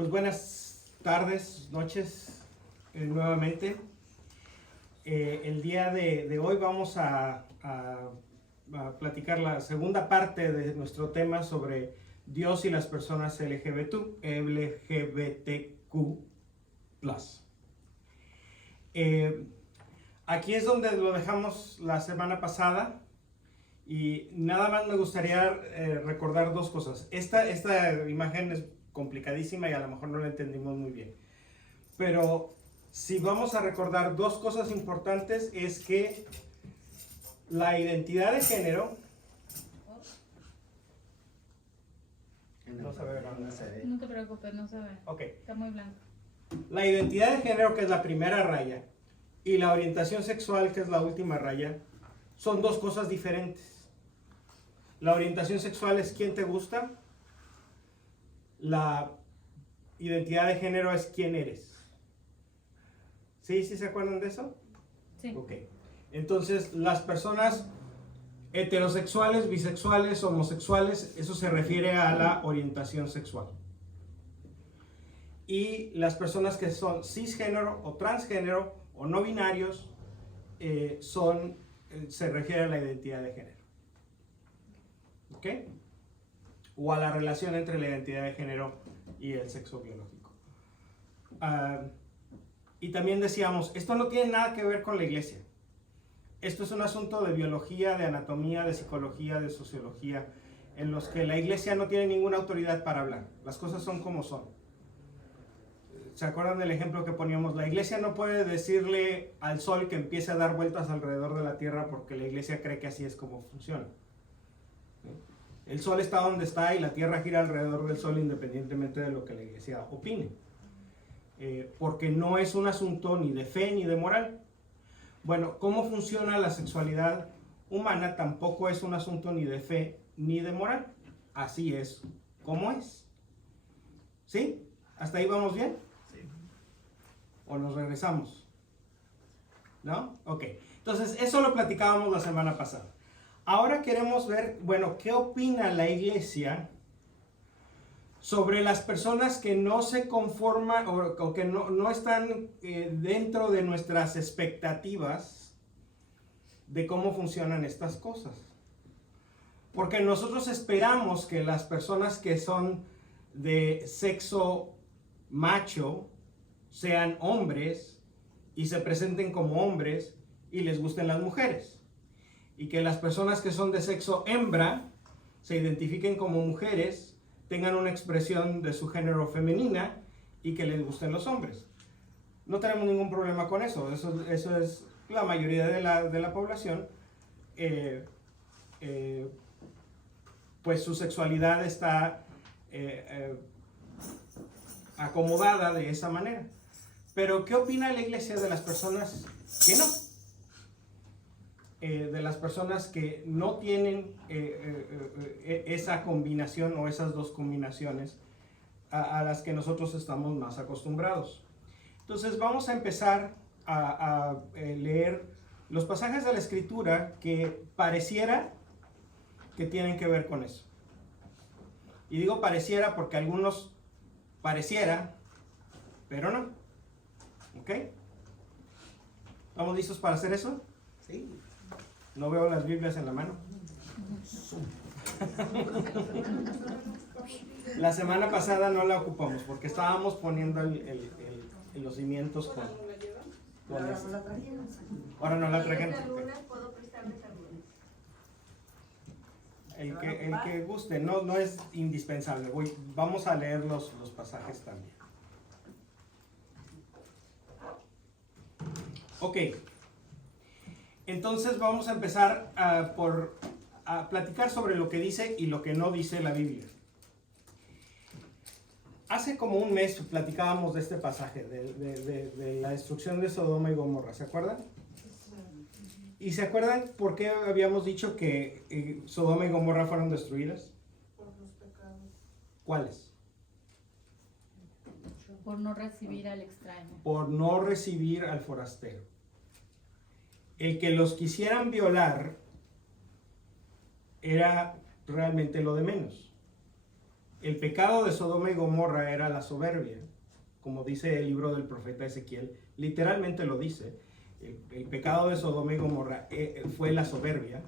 Pues buenas tardes, noches, nuevamente. El día de hoy vamos a platicar la segunda parte de nuestro tema sobre Dios y las personas LGBTQ+. Aquí es donde lo dejamos la semana pasada y nada más me gustaría recordar dos cosas. Esta imagen es complicadísima y a lo mejor no la entendimos muy bien. Pero si vamos a recordar dos cosas importantes es que la identidad de género... No se ve, no se ve. No te preocupes, no se ve. Ok. Está muy blanco. La identidad de género, que es la primera raya, y la orientación sexual, que es la última raya, son dos cosas diferentes. La orientación sexual es quién te gusta. La identidad de género es quién eres. ¿Sí? ¿Sí se acuerdan de eso? Sí. Ok. Entonces, las personas heterosexuales, bisexuales, homosexuales, eso se refiere a la orientación sexual. Y las personas que son cisgénero o transgénero o no binarios se refiere a la identidad de género. ¿Ok? O a la relación entre la identidad de género y el sexo biológico. Y también decíamos, esto no tiene nada que ver con la iglesia. Esto es un asunto de biología, de anatomía, de psicología, de sociología, en los que la iglesia no tiene ninguna autoridad para hablar. Las cosas son como son. ¿Se acuerdan del ejemplo que poníamos? La iglesia no puede decirle al sol que empiece a dar vueltas alrededor de la tierra porque la iglesia cree que así es como funciona. El sol está donde está y la tierra gira alrededor del sol independientemente de lo que la iglesia opine. Porque no es un asunto ni de fe ni de moral. Bueno, ¿cómo funciona la sexualidad humana? Tampoco es un asunto ni de fe ni de moral. Así es como es. ¿Sí? ¿Hasta ahí vamos bien? Sí. ¿O nos regresamos? ¿No? Ok. Entonces, eso lo platicábamos la semana pasada. Ahora queremos ver, bueno, ¿qué opina la iglesia sobre las personas que no se conforman o que no están dentro de nuestras expectativas de cómo funcionan estas cosas? Porque nosotros esperamos que las personas que son de sexo macho sean hombres y se presenten como hombres y les gusten las mujeres. Y que las personas que son de sexo hembra se identifiquen como mujeres, tengan una expresión de su género femenina y que les gusten los hombres. No tenemos ningún problema con eso. Eso es la mayoría de la población. Pues su sexualidad está acomodada de esa manera. Pero ¿qué opina la iglesia de las personas que no? De las personas que no tienen esa combinación o esas dos combinaciones a las que nosotros estamos más acostumbrados. Entonces vamos a empezar a leer los pasajes de la Escritura que pareciera que tienen que ver con eso. Y digo pareciera porque algunos pareciera, pero no. ¿Ok? ¿Estamos listos para hacer eso? Sí. No veo las Biblias en la mano. La semana pasada no la ocupamos porque estábamos poniendo los cimientos con esto. Ahora no la trajeron. El que guste, no es indispensable. Vamos a leer los pasajes también. Ok. Entonces vamos a empezar a platicar sobre lo que dice y lo que no dice la Biblia. Hace como un mes platicábamos de este pasaje, de la destrucción de Sodoma y Gomorra, ¿se acuerdan? ¿Y se acuerdan por qué habíamos dicho que Sodoma y Gomorra fueron destruidas? Por los pecados. ¿Cuáles? Por no recibir al extraño. Por no recibir al forastero. El que los quisieran violar era realmente lo de menos. El pecado de Sodoma y Gomorra era la soberbia, como dice el libro del profeta Ezequiel, literalmente lo dice. El pecado de Sodoma y Gomorra fue la soberbia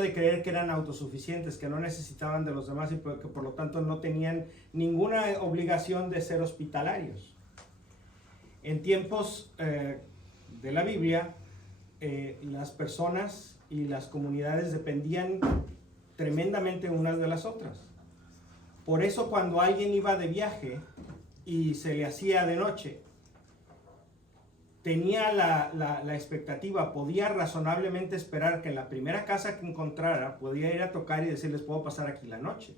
de creer que eran autosuficientes, que no necesitaban de los demás y que por lo tanto no tenían ninguna obligación de ser hospitalarios. En tiempos de la Biblia, las personas y las comunidades dependían tremendamente unas de las otras. Por eso cuando alguien iba de viaje y se le hacía de noche, tenía la expectativa, podía razonablemente esperar que en la primera casa que encontrara, podía ir a tocar y decirles, puedo pasar aquí la noche.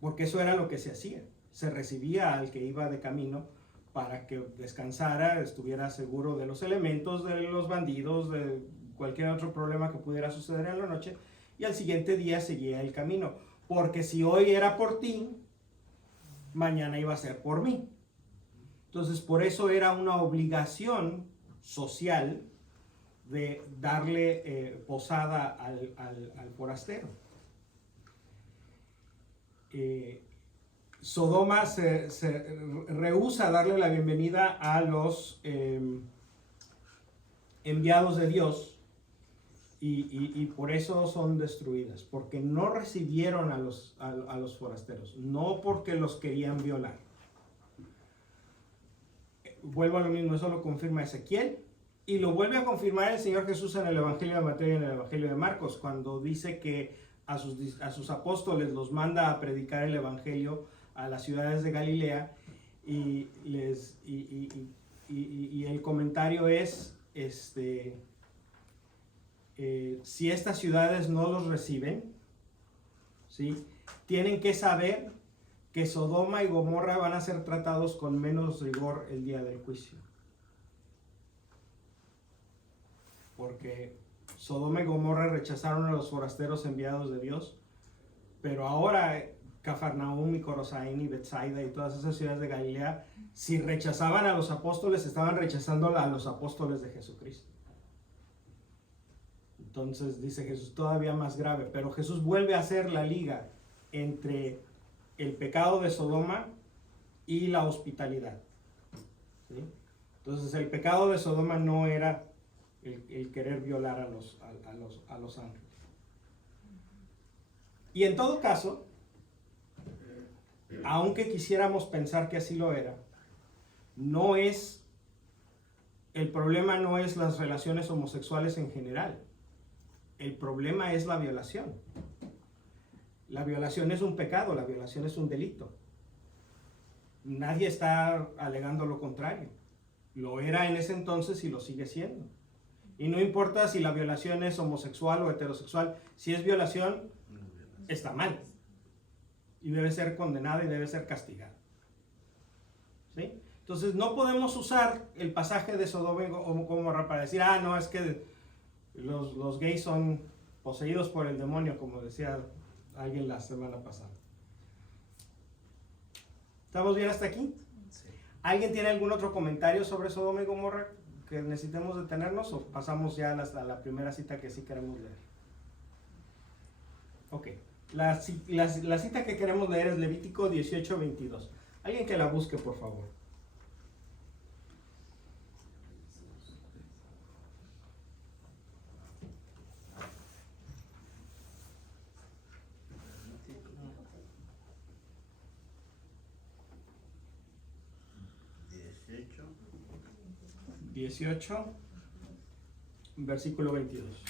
Porque eso era lo que se hacía. Se recibía al que iba de camino para que descansara, estuviera seguro de los elementos, de los bandidos, de cualquier otro problema que pudiera suceder en la noche, y al siguiente día seguía el camino. Porque si hoy era por ti, mañana iba a ser por mí. Entonces, por eso era una obligación social de darle posada al forastero. Sodoma se rehúsa darle la bienvenida a los enviados de Dios y por eso son destruidas, porque no recibieron a los forasteros, no porque los querían violar. Vuelvo a lo mismo, eso lo confirma Ezequiel y lo vuelve a confirmar el Señor Jesús en el Evangelio de Mateo y en el Evangelio de Marcos, cuando dice que a sus apóstoles los manda a predicar el Evangelio a las ciudades de Galilea y el comentario es, si estas ciudades no los reciben, ¿sí?, tienen que saber que Sodoma y Gomorra van a ser tratados con menos rigor el día del juicio. Porque Sodoma y Gomorra rechazaron a los forasteros enviados de Dios, pero ahora Cafarnaúm y Corosaín y Betsaida y todas esas ciudades de Galilea, si rechazaban a los apóstoles, estaban rechazando a los apóstoles de Jesucristo. Entonces dice Jesús, todavía más grave, pero Jesús vuelve a hacer la liga entre el pecado de Sodoma y la hospitalidad, ¿sí? Entonces el pecado de Sodoma no era el querer violar a los ángeles. Y en todo caso, aunque quisiéramos pensar que así lo era, el problema no es las relaciones homosexuales en general. El problema es la violación. La violación es un pecado, la violación es un delito. Nadie está alegando lo contrario. Lo era en ese entonces y lo sigue siendo. Y no importa si la violación es homosexual o heterosexual, si es violación, está mal. Y debe ser condenada y debe ser castigada. ¿Sí? Entonces no podemos usar el pasaje de Sodoma y Gomorra para decir, no, es que los gays son poseídos por el demonio, como decía alguien la semana pasada. ¿Estamos bien hasta aquí? Sí. ¿Alguien tiene algún otro comentario sobre Sodoma y Gomorra que necesitemos detenernos o pasamos ya a la primera cita que sí queremos leer? Ok, la cita que queremos leer es Levítico 18:22. Alguien que la busque, por favor. Levítico 18, versículo 22.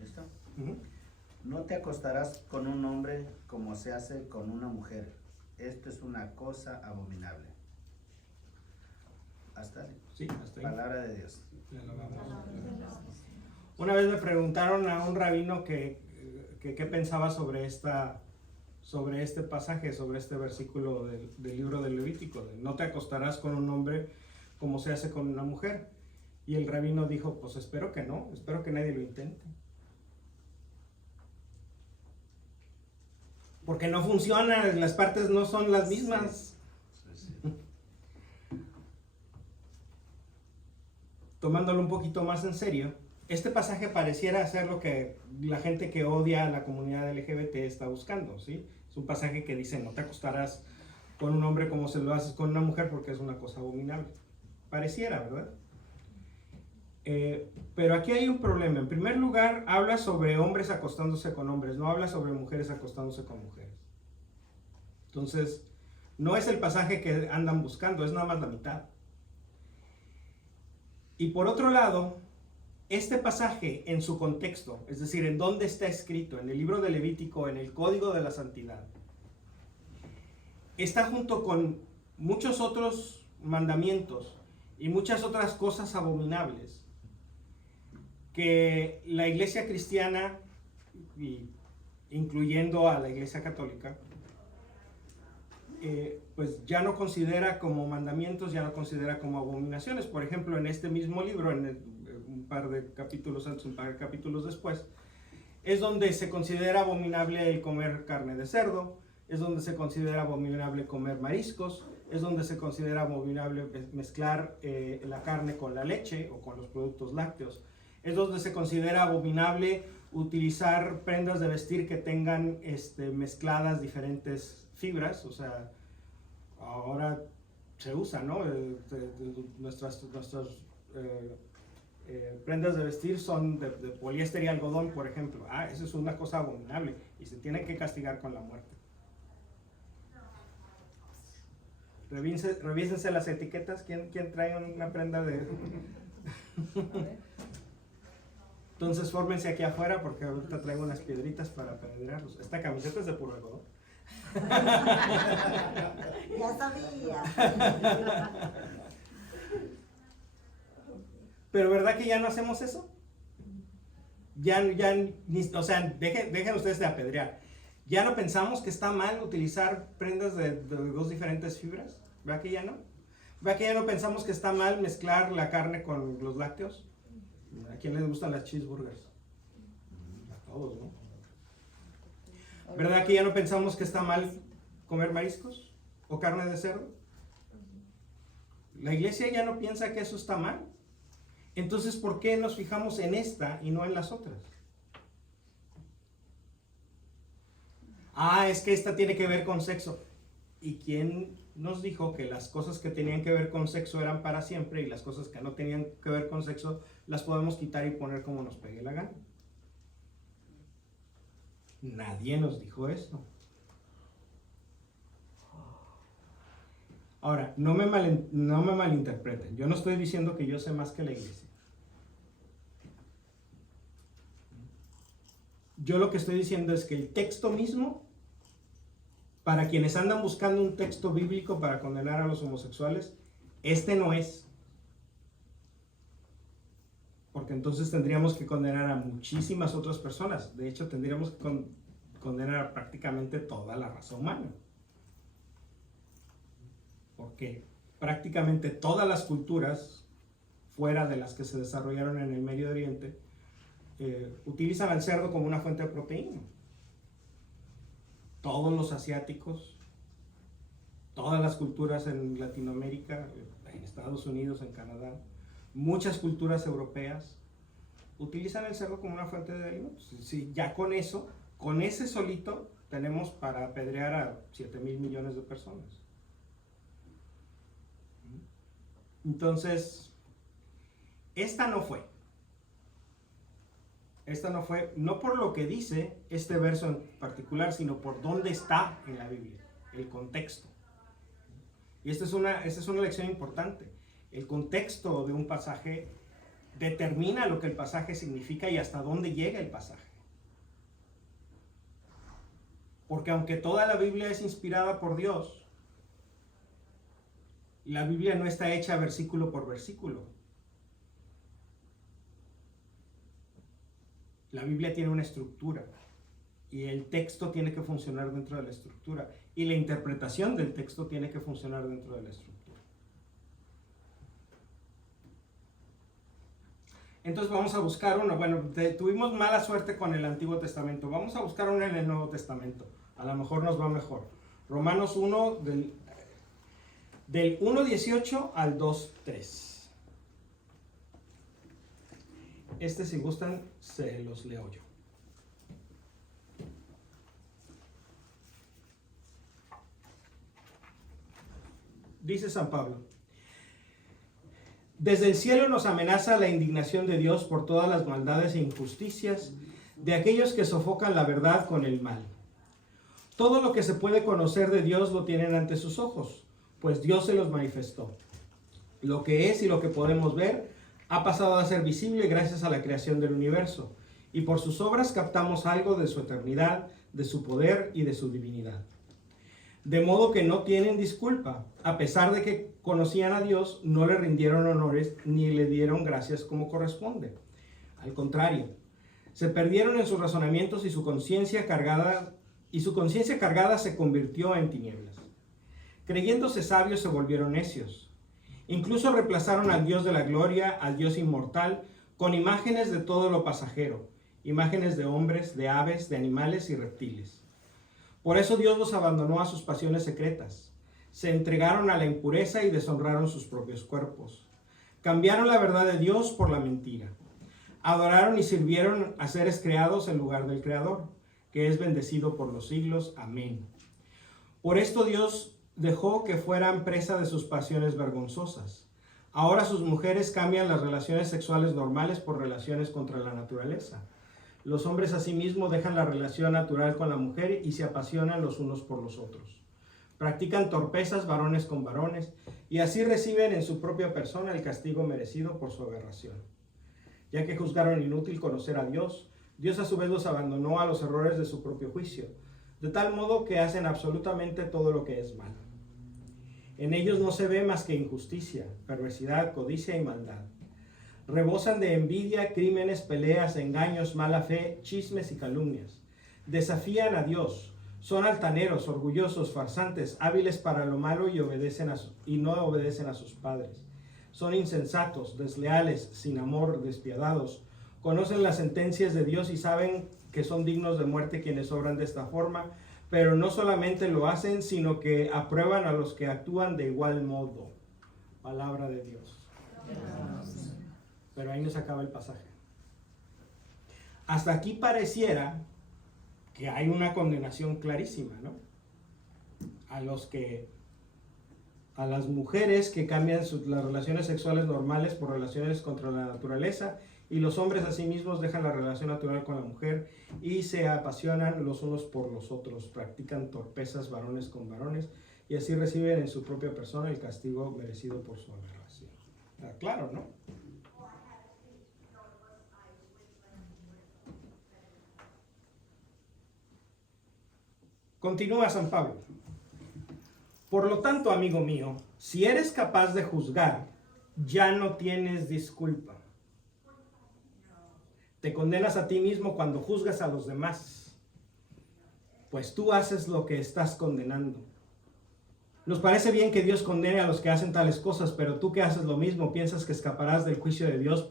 ¿Listo? Uh-huh. No te acostarás con un hombre como se hace con una mujer. Esto es una cosa abominable. ¿Hasta ahí? Sí, hasta ahí. Palabra de Dios. Una vez le preguntaron a un rabino que qué pensaba sobre este pasaje, sobre este versículo del libro del Levítico, de no te acostarás con un hombre como se hace con una mujer. Y el rabino dijo, pues espero que no, espero que nadie lo intente. Porque no funciona, las partes no son las mismas. Sí. Tomándolo un poquito más en serio, este pasaje pareciera ser lo que la gente que odia a la comunidad LGBT está buscando, ¿sí? Es un pasaje que dice, no te acostarás con un hombre como se lo haces con una mujer porque es una cosa abominable. Pareciera, ¿verdad? Pero aquí hay un problema. En primer lugar, habla sobre hombres acostándose con hombres, no habla sobre mujeres acostándose con mujeres. Entonces, no es el pasaje que andan buscando, es nada más la mitad. Y por otro lado, este pasaje en su contexto, es decir, en dónde está escrito, en el libro de Levítico, en el Código de la Santidad, está junto con muchos otros mandamientos y muchas otras cosas abominables que la iglesia cristiana, incluyendo a la iglesia católica, pues ya no considera como mandamientos, ya no considera como abominaciones. Por ejemplo, en este mismo libro, un par de capítulos antes, un par de capítulos después, es donde se considera abominable el comer carne de cerdo, es donde se considera abominable comer mariscos, es donde se considera abominable mezclar la carne con la leche o con los productos lácteos, es donde se considera abominable utilizar prendas de vestir que tengan mezcladas diferentes fibras, o sea, ahora se usa, ¿no? Nuestras prendas de vestir son de poliéster y algodón, por ejemplo. Eso es una cosa abominable y se tiene que castigar con la muerte. Revísense las etiquetas. ¿Quién trae una prenda de...? Entonces fórmense aquí afuera porque ahorita traigo unas piedritas para apedrearlos. Esta camiseta es de puro algodón. Ya sabía. Pero ¿verdad que ya no hacemos eso? O sea, dejen ustedes de apedrear. Ya no pensamos que está mal utilizar prendas de dos diferentes fibras. ¿Verdad que ya no? ¿Verdad que ya no pensamos que está mal mezclar la carne con los lácteos? ¿A quién les gustan las cheeseburgers? A todos, ¿no? ¿Verdad que ya no pensamos que está mal comer mariscos o carne de cerdo? La iglesia ya no piensa que eso está mal. Entonces, ¿por qué nos fijamos en esta y no en las otras? Es que esta tiene que ver con sexo. ¿Y quién nos dijo que las cosas que tenían que ver con sexo eran para siempre y las cosas que no tenían que ver con sexo las podemos quitar y poner como nos pegue la gana? Nadie nos dijo eso. Ahora, no me malinterpreten. Yo no estoy diciendo que yo sé más que la iglesia. Yo lo que estoy diciendo es que el texto mismo, para quienes andan buscando un texto bíblico para condenar a los homosexuales, este no es. Porque entonces tendríamos que condenar a muchísimas otras personas. De hecho, tendríamos que condenar a prácticamente toda la raza humana. Porque prácticamente todas las culturas, fuera de las que se desarrollaron en el Medio Oriente, utilizan al cerdo como una fuente de proteína. Todos los asiáticos, todas las culturas en Latinoamérica, en Estados Unidos, en Canadá, muchas culturas europeas utilizan el cerdo como una fuente de alimentos. Sí, ya con eso, con ese solito, tenemos para apedrear a 7,000 millones de personas. Entonces, esta no fue, no por lo que dice este verso en particular, sino por dónde está en la Biblia, el contexto. Y esta es una lección importante. El contexto de un pasaje determina lo que el pasaje significa y hasta dónde llega el pasaje. Porque aunque toda la Biblia es inspirada por Dios, la Biblia no está hecha versículo por versículo. La Biblia tiene una estructura y el texto tiene que funcionar dentro de la estructura y la interpretación del texto tiene que funcionar dentro de la estructura. Entonces vamos a buscar uno. Bueno, tuvimos mala suerte con el Antiguo Testamento. Vamos a buscar uno en el Nuevo Testamento. A lo mejor nos va mejor. Romanos 1 del 1.18 al 2.3. Si gustan, se los leo yo. Dice San Pablo: desde el cielo nos amenaza la indignación de Dios por todas las maldades e injusticias de aquellos que sofocan la verdad con el mal. Todo lo que se puede conocer de Dios lo tienen ante sus ojos, pues Dios se los manifestó. Lo que es y lo que podemos ver ha pasado a ser visible gracias a la creación del universo, y por sus obras captamos algo de su eternidad, de su poder y de su divinidad. De modo que no tienen disculpa. A pesar de que conocían a Dios, no le rindieron honores ni le dieron gracias como corresponde. Al contrario, se perdieron en sus razonamientos y su conciencia cargada se convirtió en tinieblas. Creyéndose sabios se volvieron necios. Incluso reemplazaron al Dios de la gloria, al Dios inmortal, con imágenes de todo lo pasajero, imágenes de hombres, de aves, de animales y reptiles. Por eso Dios los abandonó a sus pasiones secretas. Se entregaron a la impureza y deshonraron sus propios cuerpos. Cambiaron la verdad de Dios por la mentira. Adoraron y sirvieron a seres creados en lugar del Creador, que es bendecido por los siglos. Amén. Por esto Dios dejó que fueran presa de sus pasiones vergonzosas. Ahora sus mujeres cambian las relaciones sexuales normales por relaciones contra la naturaleza. Los hombres asimismo dejan la relación natural con la mujer y se apasionan los unos por los otros. Practican torpezas varones con varones y así reciben en su propia persona el castigo merecido por su aberración. Ya que juzgaron inútil conocer a Dios, Dios a su vez los abandonó a los errores de su propio juicio, de tal modo que hacen absolutamente todo lo que es malo. En ellos no se ve más que injusticia, perversidad, codicia y maldad. Rebosan de envidia, crímenes, peleas, engaños, mala fe, chismes y calumnias. Desafían a Dios, son altaneros, orgullosos, farsantes, hábiles para lo malo y no obedecen a sus padres. Son insensatos, desleales, sin amor, despiadados. Conocen las sentencias de Dios y saben que son dignos de muerte quienes obran de esta forma, pero no solamente lo hacen, sino que aprueban a los que actúan de igual modo. Palabra de Dios. Pero ahí nos acaba el pasaje. Hasta aquí pareciera que hay una condenación clarísima, ¿no? A las mujeres que cambian las relaciones sexuales normales por relaciones contra la naturaleza, y los hombres asimismos dejan la relación natural con la mujer y se apasionan los unos por los otros, practican torpezas varones con varones y así reciben en su propia persona el castigo merecido por su aberración. Claro, ¿no? Continúa San Pablo. Por lo tanto, amigo mío, si eres capaz de juzgar, ya no tienes disculpa. Te condenas a ti mismo cuando juzgas a los demás, pues tú haces lo que estás condenando. Nos parece bien que Dios condene a los que hacen tales cosas, pero tú que haces lo mismo, ¿piensas que escaparás del juicio de Dios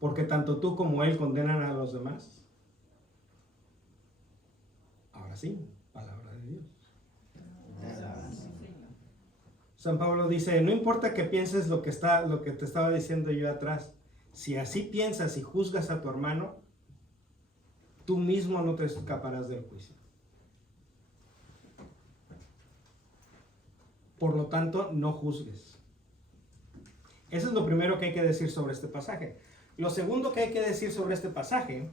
porque tanto tú como Él condenan a los demás? Ahora sí, palabra de Dios. San Pablo dice, no importa que pienses lo que te estaba diciendo yo atrás, si así piensas y juzgas a tu hermano, tú mismo no te escaparás del juicio. Por lo tanto, no juzgues. Eso es lo primero que hay que decir sobre este pasaje. Lo segundo que hay que decir sobre este pasaje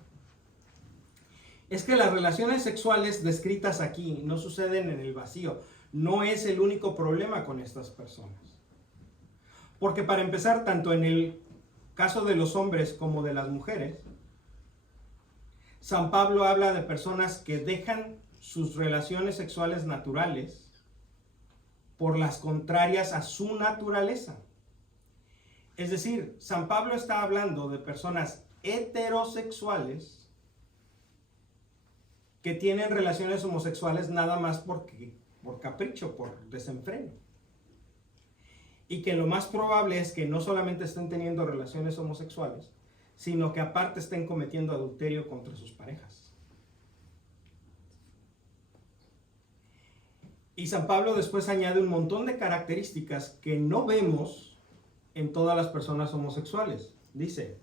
es que las relaciones sexuales descritas aquí no suceden en el vacío. No es el único problema con estas personas. Porque para empezar, tanto en el caso de los hombres como de las mujeres, San Pablo habla de personas que dejan sus relaciones sexuales naturales por las contrarias a su naturaleza. Es decir, San Pablo está hablando de personas heterosexuales que tienen relaciones homosexuales nada más por capricho, por desenfreno. Y que lo más probable es que no solamente estén teniendo relaciones homosexuales, sino que aparte estén cometiendo adulterio contra sus parejas. Y San Pablo después añade un montón de características que no vemos en todas las personas homosexuales. Dice,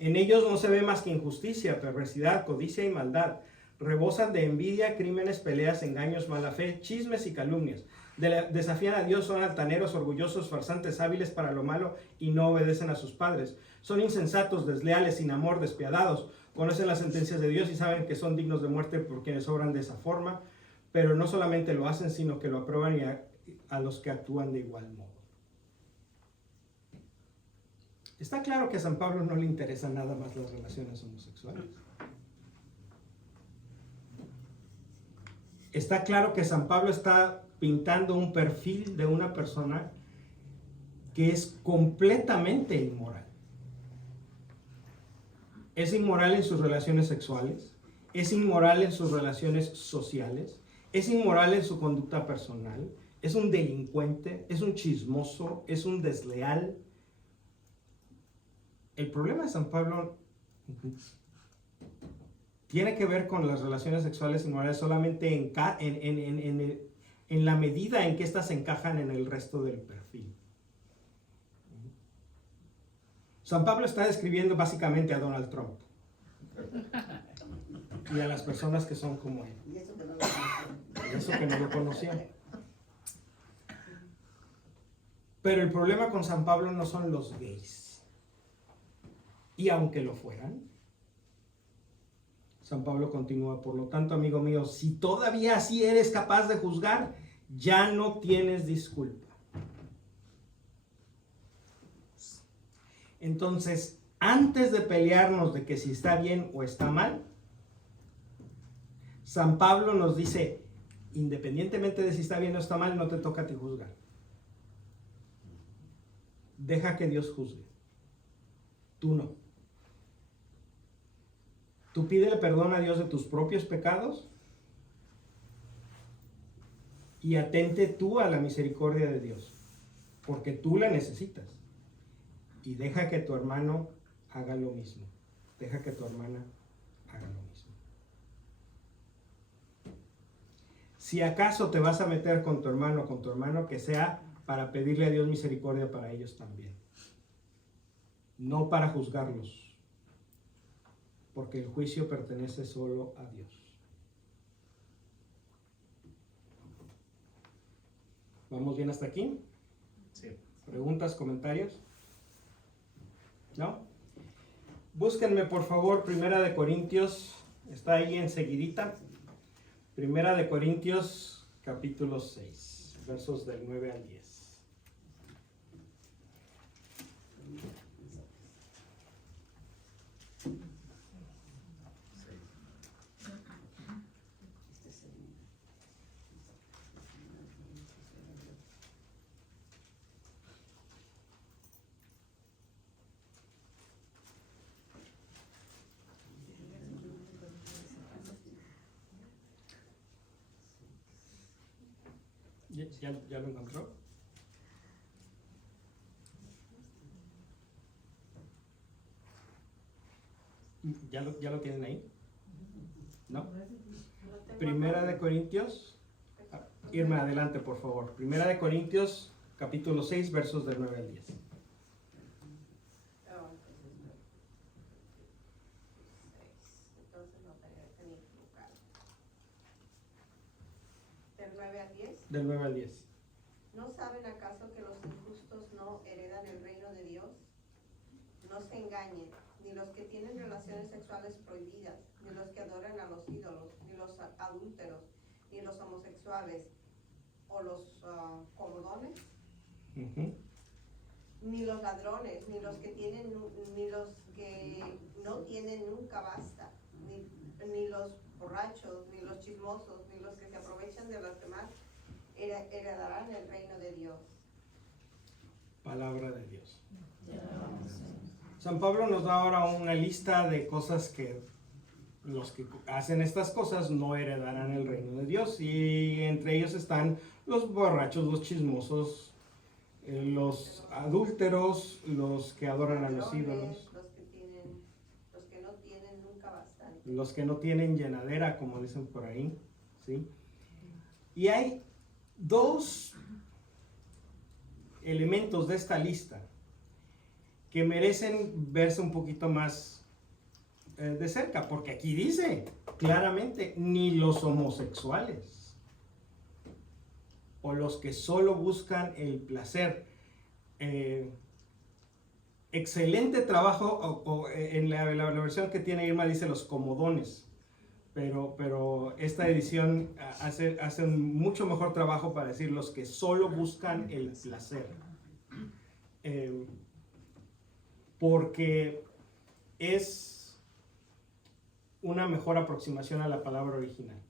En ellos no se ve más que injusticia, perversidad, codicia y maldad. Rebosan de envidia, crímenes, peleas, engaños, mala fe, chismes y calumnias. Desafían a Dios, son altaneros, orgullosos, farsantes, hábiles para lo malo y no obedecen a sus padres. Son insensatos, desleales, sin amor, despiadados. Conocen las sentencias de Dios y saben que son dignos de muerte por quienes obran de esa forma. Pero no solamente lo hacen, sino que lo aprueban y a los que actúan de igual modo. Está claro que a San Pablo no le interesan nada más las relaciones homosexuales. Está claro que San Pablo está pintando un perfil de una persona que es completamente inmoral. Es inmoral en sus relaciones sexuales, es inmoral en sus relaciones sociales, es inmoral en su conducta personal, es un delincuente, es un chismoso, es un desleal. El problema de San Pablo tiene que ver con las relaciones sexuales inmorales solamente en la medida en que éstas encajan en el resto del perfil. San Pablo está describiendo básicamente a Donald Trump y a las personas que son como él. Y eso que no lo conocía. Y eso que no lo conocían. Pero el problema con San Pablo no son los gays. Y aunque lo fueran, San Pablo continúa, por lo tanto, amigo mío, si todavía así eres capaz de juzgar, ya no tienes disculpa. Entonces, antes de pelearnos de que si está bien o está mal, San Pablo nos dice, independientemente de si está bien o está mal, no te toca a ti juzgar. Deja que Dios juzgue. Tú no. Tú pídele perdón a Dios de tus propios pecados y atente tú a la misericordia de Dios, porque tú la necesitas. Y deja que tu hermano haga lo mismo. Deja que tu hermana haga lo mismo. Si acaso te vas a meter con tu hermano, que sea para pedirle a Dios misericordia para ellos también. No para juzgarlos. Porque el juicio pertenece solo a Dios. ¿Vamos bien hasta aquí? Sí. ¿Preguntas, comentarios? ¿No? Búsquenme por favor 1 Corintios, está ahí enseguidita. 1 Corintios capítulo 6, versos del 9 al 10. ¿Ya lo encontró? ¿Ya lo tienen ahí? ¿No? Primera de Corintios. Irma, adelante, por favor. Primera de Corintios, capítulo 6, versos del 9 al 10. Entonces no tenía que ni equivocar. Del 9 al 10. Del 9 al 10. ¿No saben acaso que los injustos no heredan el reino de Dios? No se engañen, ni los que tienen relaciones sexuales prohibidas, ni los que adoran a los ídolos, ni los adúlteros, ni los homosexuales, o los comodones, ni los ladrones, ni los que no tienen nunca basta, ni los borrachos, ni los chismosos, ni los que se aprovechan de los demás, heredarán el reino de Dios. Palabra de Dios. San Pablo nos da ahora una lista de cosas que los que hacen estas cosas no heredarán el reino de Dios, y entre ellos están los borrachos, los chismosos, los adúlteros, los que adoran a los ídolos, los que no tienen nunca bastante. los que no tienen llenadera, como dicen por ahí, ¿sí? Y hay dos elementos de esta lista que merecen verse un poquito más de cerca, porque aquí dice claramente, ni los homosexuales o los que solo buscan el placer. Excelente trabajo, en la versión que tiene Irma dice los comodones, pero esta edición hace un mucho mejor trabajo para decir los que solo buscan el placer. Porque es una mejor aproximación a la palabra original.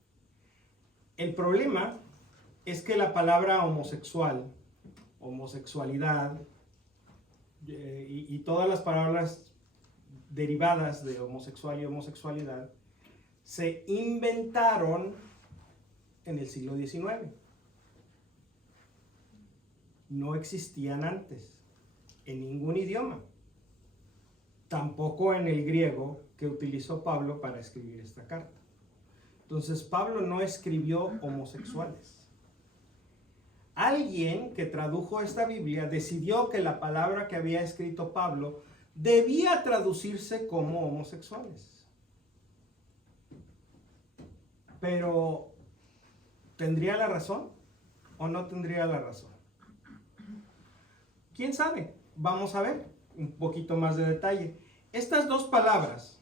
El problema es que la palabra homosexual, homosexualidad y todas las palabras derivadas de homosexual y homosexualidad se inventaron en el siglo XIX. No existían antes en ningún idioma, tampoco en el griego que utilizó Pablo para escribir esta carta. Entonces Pablo no escribió homosexuales. Alguien que tradujo esta Biblia decidió que la palabra que había escrito Pablo debía traducirse como homosexuales. Pero, ¿tendría la razón o no tendría la razón? ¿Quién sabe? Vamos a ver un poquito más de detalle. Estas dos palabras,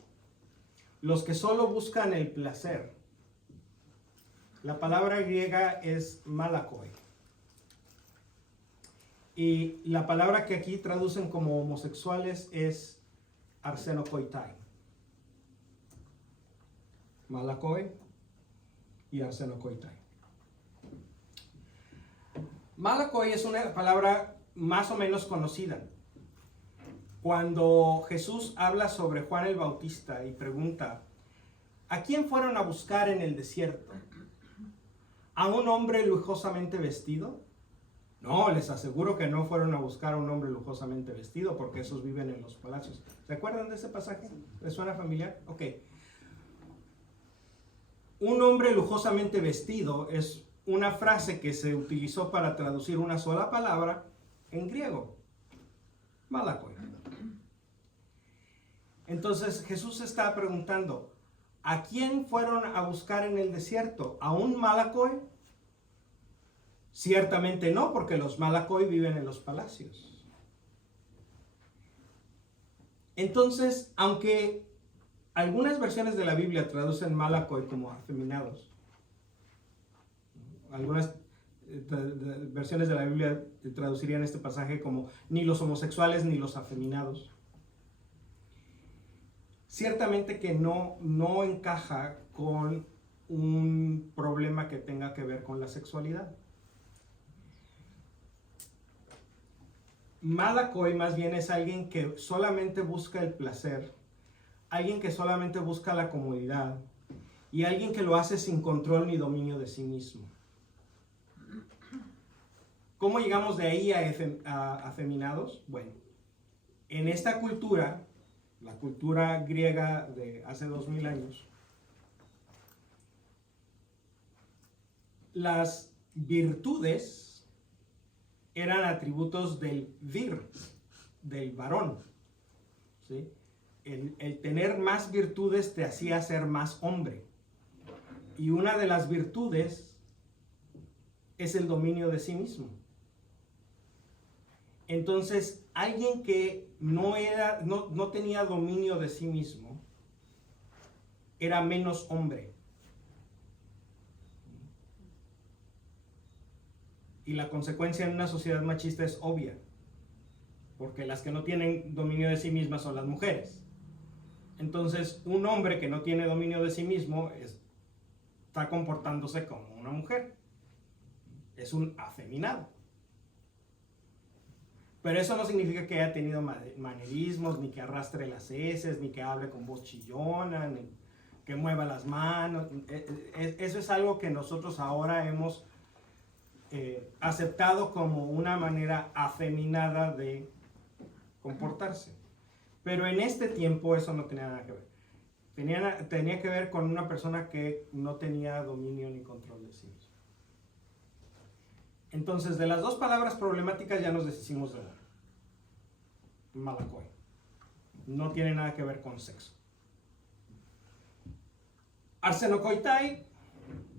los que solo buscan el placer, la palabra griega es malakoi. Y la palabra que aquí traducen como homosexuales es arsenokoitai. Malakoi y arsenokoitai. Malakoi es una palabra más o menos conocida. Cuando Jesús habla sobre Juan el Bautista y pregunta, ¿a quién fueron a buscar en el desierto? ¿A un hombre lujosamente vestido? No, les aseguro que no fueron a buscar a un hombre lujosamente vestido, porque esos viven en los palacios. ¿Se acuerdan de ese pasaje? ¿Les suena familiar? Ok. Un hombre lujosamente vestido es una frase que se utilizó para traducir una sola palabra en griego. Malakoi. Entonces Jesús está preguntando, ¿a quién fueron a buscar en el desierto? ¿A un malakoi? Ciertamente no, porque los malakoi viven en los palacios. Entonces, aunque algunas versiones de la Biblia traducen malakoi como afeminados, algunas versiones de la Biblia traducirían este pasaje como ni los homosexuales ni los afeminados. Ciertamente que no encaja con un problema que tenga que ver con la sexualidad. Malakoi más bien es alguien que solamente busca el placer, alguien que solamente busca la comodidad y alguien que lo hace sin control ni dominio de sí mismo. ¿Cómo llegamos de ahí a afeminados? Bueno, en esta cultura, la cultura griega de hace 2000 años, las virtudes eran atributos del vir, del varón. ¿Sí? El tener más virtudes te hacía ser más hombre. Y una de las virtudes es el dominio de sí mismo. Entonces, alguien que no tenía dominio de sí mismo era menos hombre. Y la consecuencia en una sociedad machista es obvia, porque las que no tienen dominio de sí mismas son las mujeres. Entonces, un hombre que no tiene dominio de sí mismo está comportándose como una mujer. Es un afeminado. Pero eso no significa que haya tenido manerismos, ni que arrastre las heces, ni que hable con voz chillona, ni que mueva las manos. Eso es algo que nosotros ahora hemos aceptado como una manera afeminada de comportarse. Pero en este tiempo eso no tenía nada que ver. Tenía que ver con una persona que no tenía dominio ni control de sí mismo. Entonces, de las dos palabras problemáticas ya nos deshicimos de una. malakoi. No tiene nada que ver con sexo. Arsenokoitai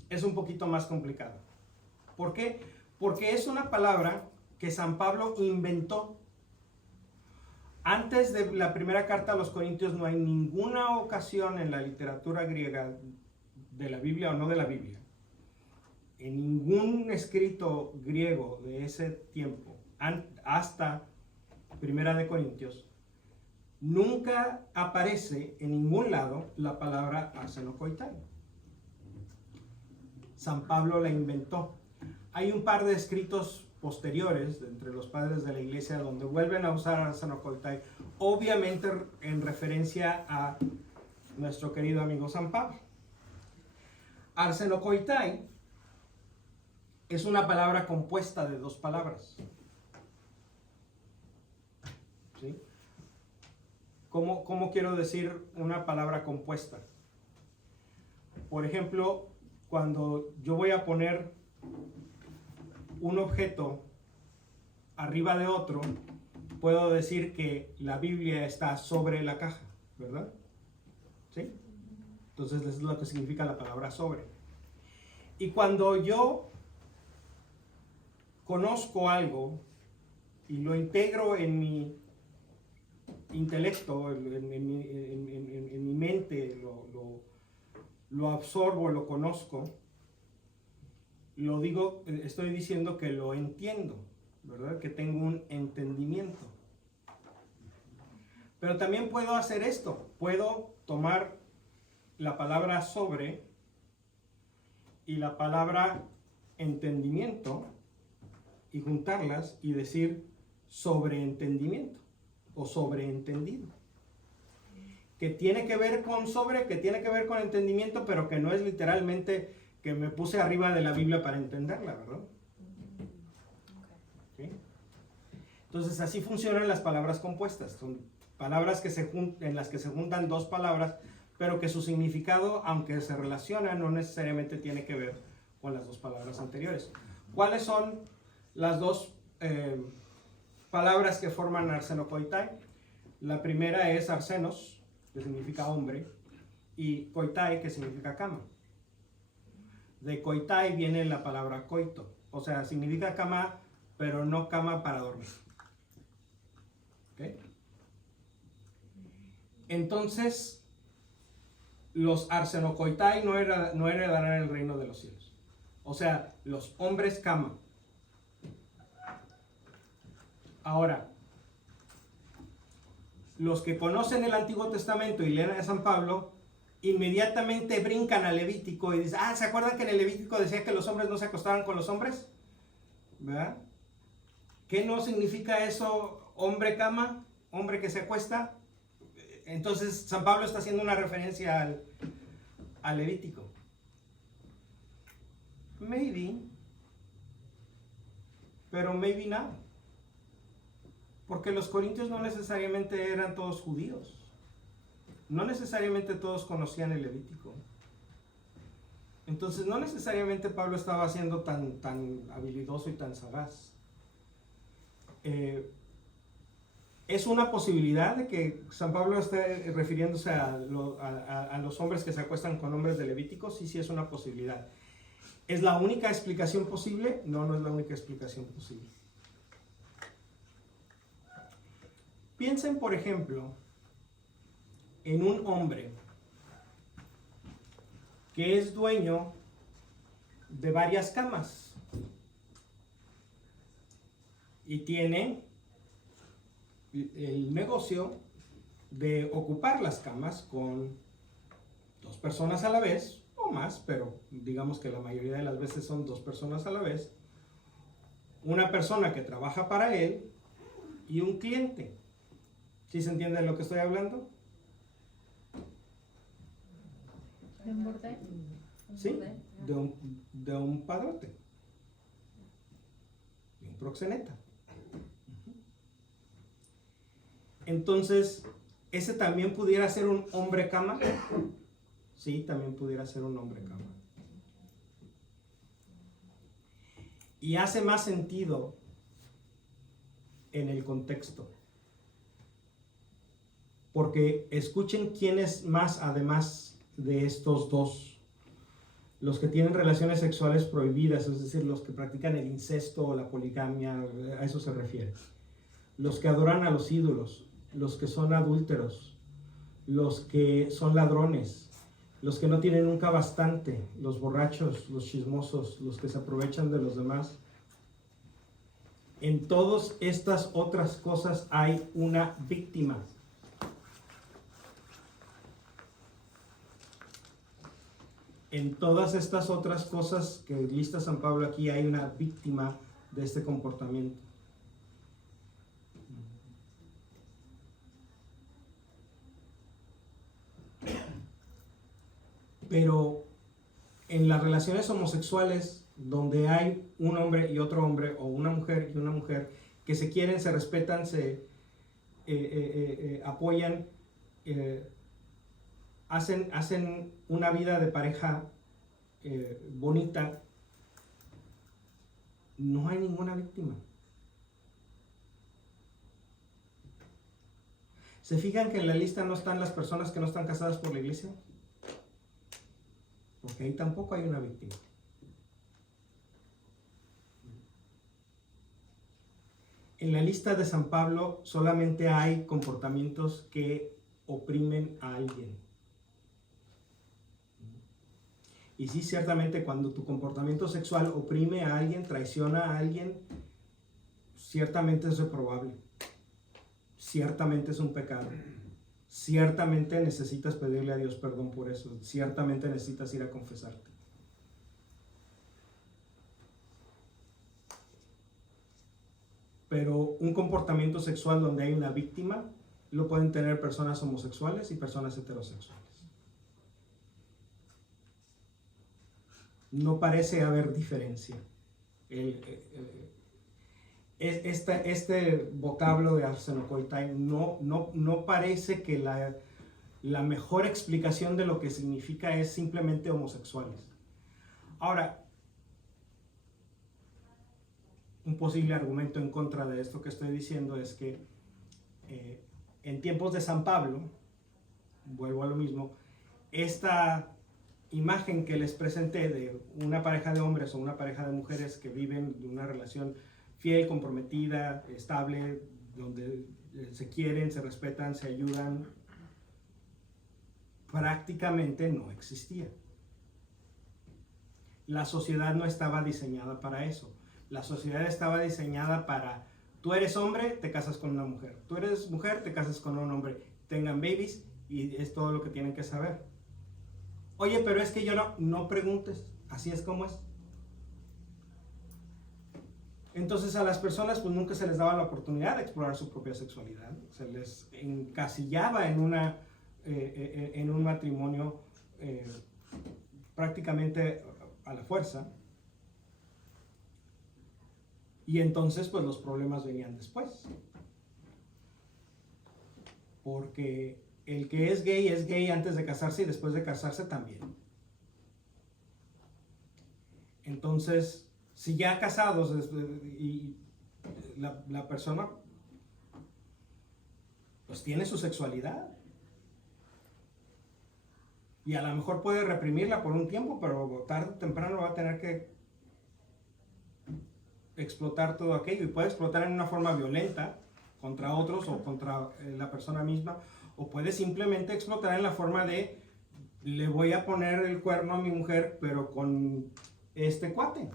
es un poquito más complicado. ¿Por qué? Porque es una palabra que San Pablo inventó. Antes de la primera carta a los Corintios no hay ninguna ocasión en la literatura griega de la Biblia o no de la Biblia, en ningún escrito griego de ese tiempo, hasta Primera de Corintios, nunca aparece en ningún lado la palabra arsenokoitai. San Pablo la inventó. Hay un par de escritos posteriores entre los padres de la iglesia donde vuelven a usar arsenokoitai, obviamente en referencia a nuestro querido amigo San Pablo. Arsenokoitai es una palabra compuesta de dos palabras. ¿Sí? ¿Cómo quiero decir una palabra compuesta? Por ejemplo, cuando yo voy a poner un objeto arriba de otro, puedo decir que la Biblia está sobre la caja, ¿verdad? ¿Sí? Entonces, eso es lo que significa la palabra sobre. Y cuando yo conozco algo y lo integro en mi intelecto, en mi mente, lo absorbo, lo conozco, lo digo, estoy diciendo que lo entiendo, ¿verdad? Que tengo un entendimiento. Pero también puedo hacer esto, puedo tomar la palabra sobre y la palabra entendimiento y juntarlas y decir sobreentendimiento o sobreentendido. Que tiene que ver con sobre, que tiene que ver con entendimiento, pero que no es literalmente que me puse arriba de la Biblia para entenderla, ¿verdad? ¿Sí? Entonces así funcionan las palabras compuestas. Son palabras que en las que se juntan dos palabras, pero que su significado, aunque se relacionan, no necesariamente tiene que ver con las dos palabras anteriores. ¿Cuáles son las dos palabras que forman arsenokoitai? La primera es arsenos, que significa hombre, y koitai, que significa cama. De koitai viene la palabra coito, o sea, significa cama, pero no cama para dormir. ¿Okay? Entonces, los arsenokoitai no heredarán el reino de los cielos. O sea, los hombres cama. Ahora, los que conocen el Antiguo Testamento y leen a San Pablo, inmediatamente brincan al Levítico y dicen, ¿se acuerdan que en el Levítico decía que los hombres no se acostaban con los hombres? ¿Verdad? ¿Qué no significa eso, hombre cama, hombre que se acuesta? Entonces San Pablo está haciendo una referencia al Levítico. Maybe, pero maybe not. Porque los corintios no necesariamente eran todos judíos. No necesariamente todos conocían el Levítico. Entonces no necesariamente Pablo estaba siendo tan habilidoso y tan sagaz. Es una posibilidad de que San Pablo esté refiriéndose a los hombres que se acuestan con hombres de Levítico. Sí es una posibilidad. ¿Es la única explicación posible? No es la única explicación posible. Piensen, por ejemplo, en un hombre que es dueño de varias camas y tiene el negocio de ocupar las camas con dos personas a la vez o más, pero digamos que la mayoría de las veces son dos personas a la vez, una persona que trabaja para él y un cliente. ¿Sí se entiende de lo que estoy hablando? ¿De un bordel? Sí, de un padrote, de un proxeneta. Entonces, ¿ese también pudiera ser un hombre cama? Sí, también pudiera ser un hombre cama. Y hace más sentido en el contexto. Porque escuchen quién es más además de estos dos. Los que tienen relaciones sexuales prohibidas, es decir, los que practican el incesto o la poligamia, a eso se refiere. Los que adoran a los ídolos, los que son adúlteros, los que son ladrones, los que no tienen nunca bastante, los borrachos, los chismosos, los que se aprovechan de los demás. En todas estas otras cosas hay una víctima. En todas estas otras cosas que lista San Pablo aquí hay una víctima de este comportamiento. Pero en las relaciones homosexuales, donde hay un hombre y otro hombre, o una mujer y una mujer, que se quieren, se respetan, se apoyan, hacen una vida de pareja bonita, no hay ninguna víctima. ¿Se fijan que en la lista no están las personas que no están casadas por la iglesia? Porque ahí tampoco hay una víctima. En la lista de San Pablo solamente hay comportamientos que oprimen a alguien. Y sí, ciertamente cuando tu comportamiento sexual oprime a alguien, traiciona a alguien, ciertamente es reprobable. Ciertamente es un pecado. Ciertamente necesitas pedirle a Dios perdón por eso. Ciertamente necesitas ir a confesarte. Pero un comportamiento sexual donde hay una víctima lo pueden tener personas homosexuales y personas heterosexuales. No parece haber diferencia. Este vocablo de arsenokoitai no parece que la mejor explicación de lo que significa es simplemente homosexuales. Ahora, un posible argumento en contra de esto que estoy diciendo es que en tiempos de San Pablo, vuelvo a lo mismo, esta imagen que les presenté de una pareja de hombres o una pareja de mujeres que viven de una relación fiel, comprometida, estable, donde se quieren, se respetan, se ayudan, prácticamente no existía. La sociedad no estaba diseñada para eso. La sociedad estaba diseñada para, tú eres hombre, te casas con una mujer. Tú eres mujer, te casas con un hombre. Tengan babies y es todo lo que tienen que saber. Oye, pero es que yo no preguntes, así es como es. Entonces a las personas pues nunca se les daba la oportunidad de explorar su propia sexualidad. Se les encasillaba en un matrimonio prácticamente a la fuerza. Y entonces pues los problemas venían después. Porque el que es gay antes de casarse y después de casarse también. Entonces, si ya casados y la persona pues tiene su sexualidad y a lo mejor puede reprimirla por un tiempo, pero tarde o temprano va a tener que explotar todo aquello y puede explotar en una forma violenta contra otros o contra la persona misma, o puede simplemente explotar en la forma de le voy a poner el cuerno a mi mujer pero con este cuate.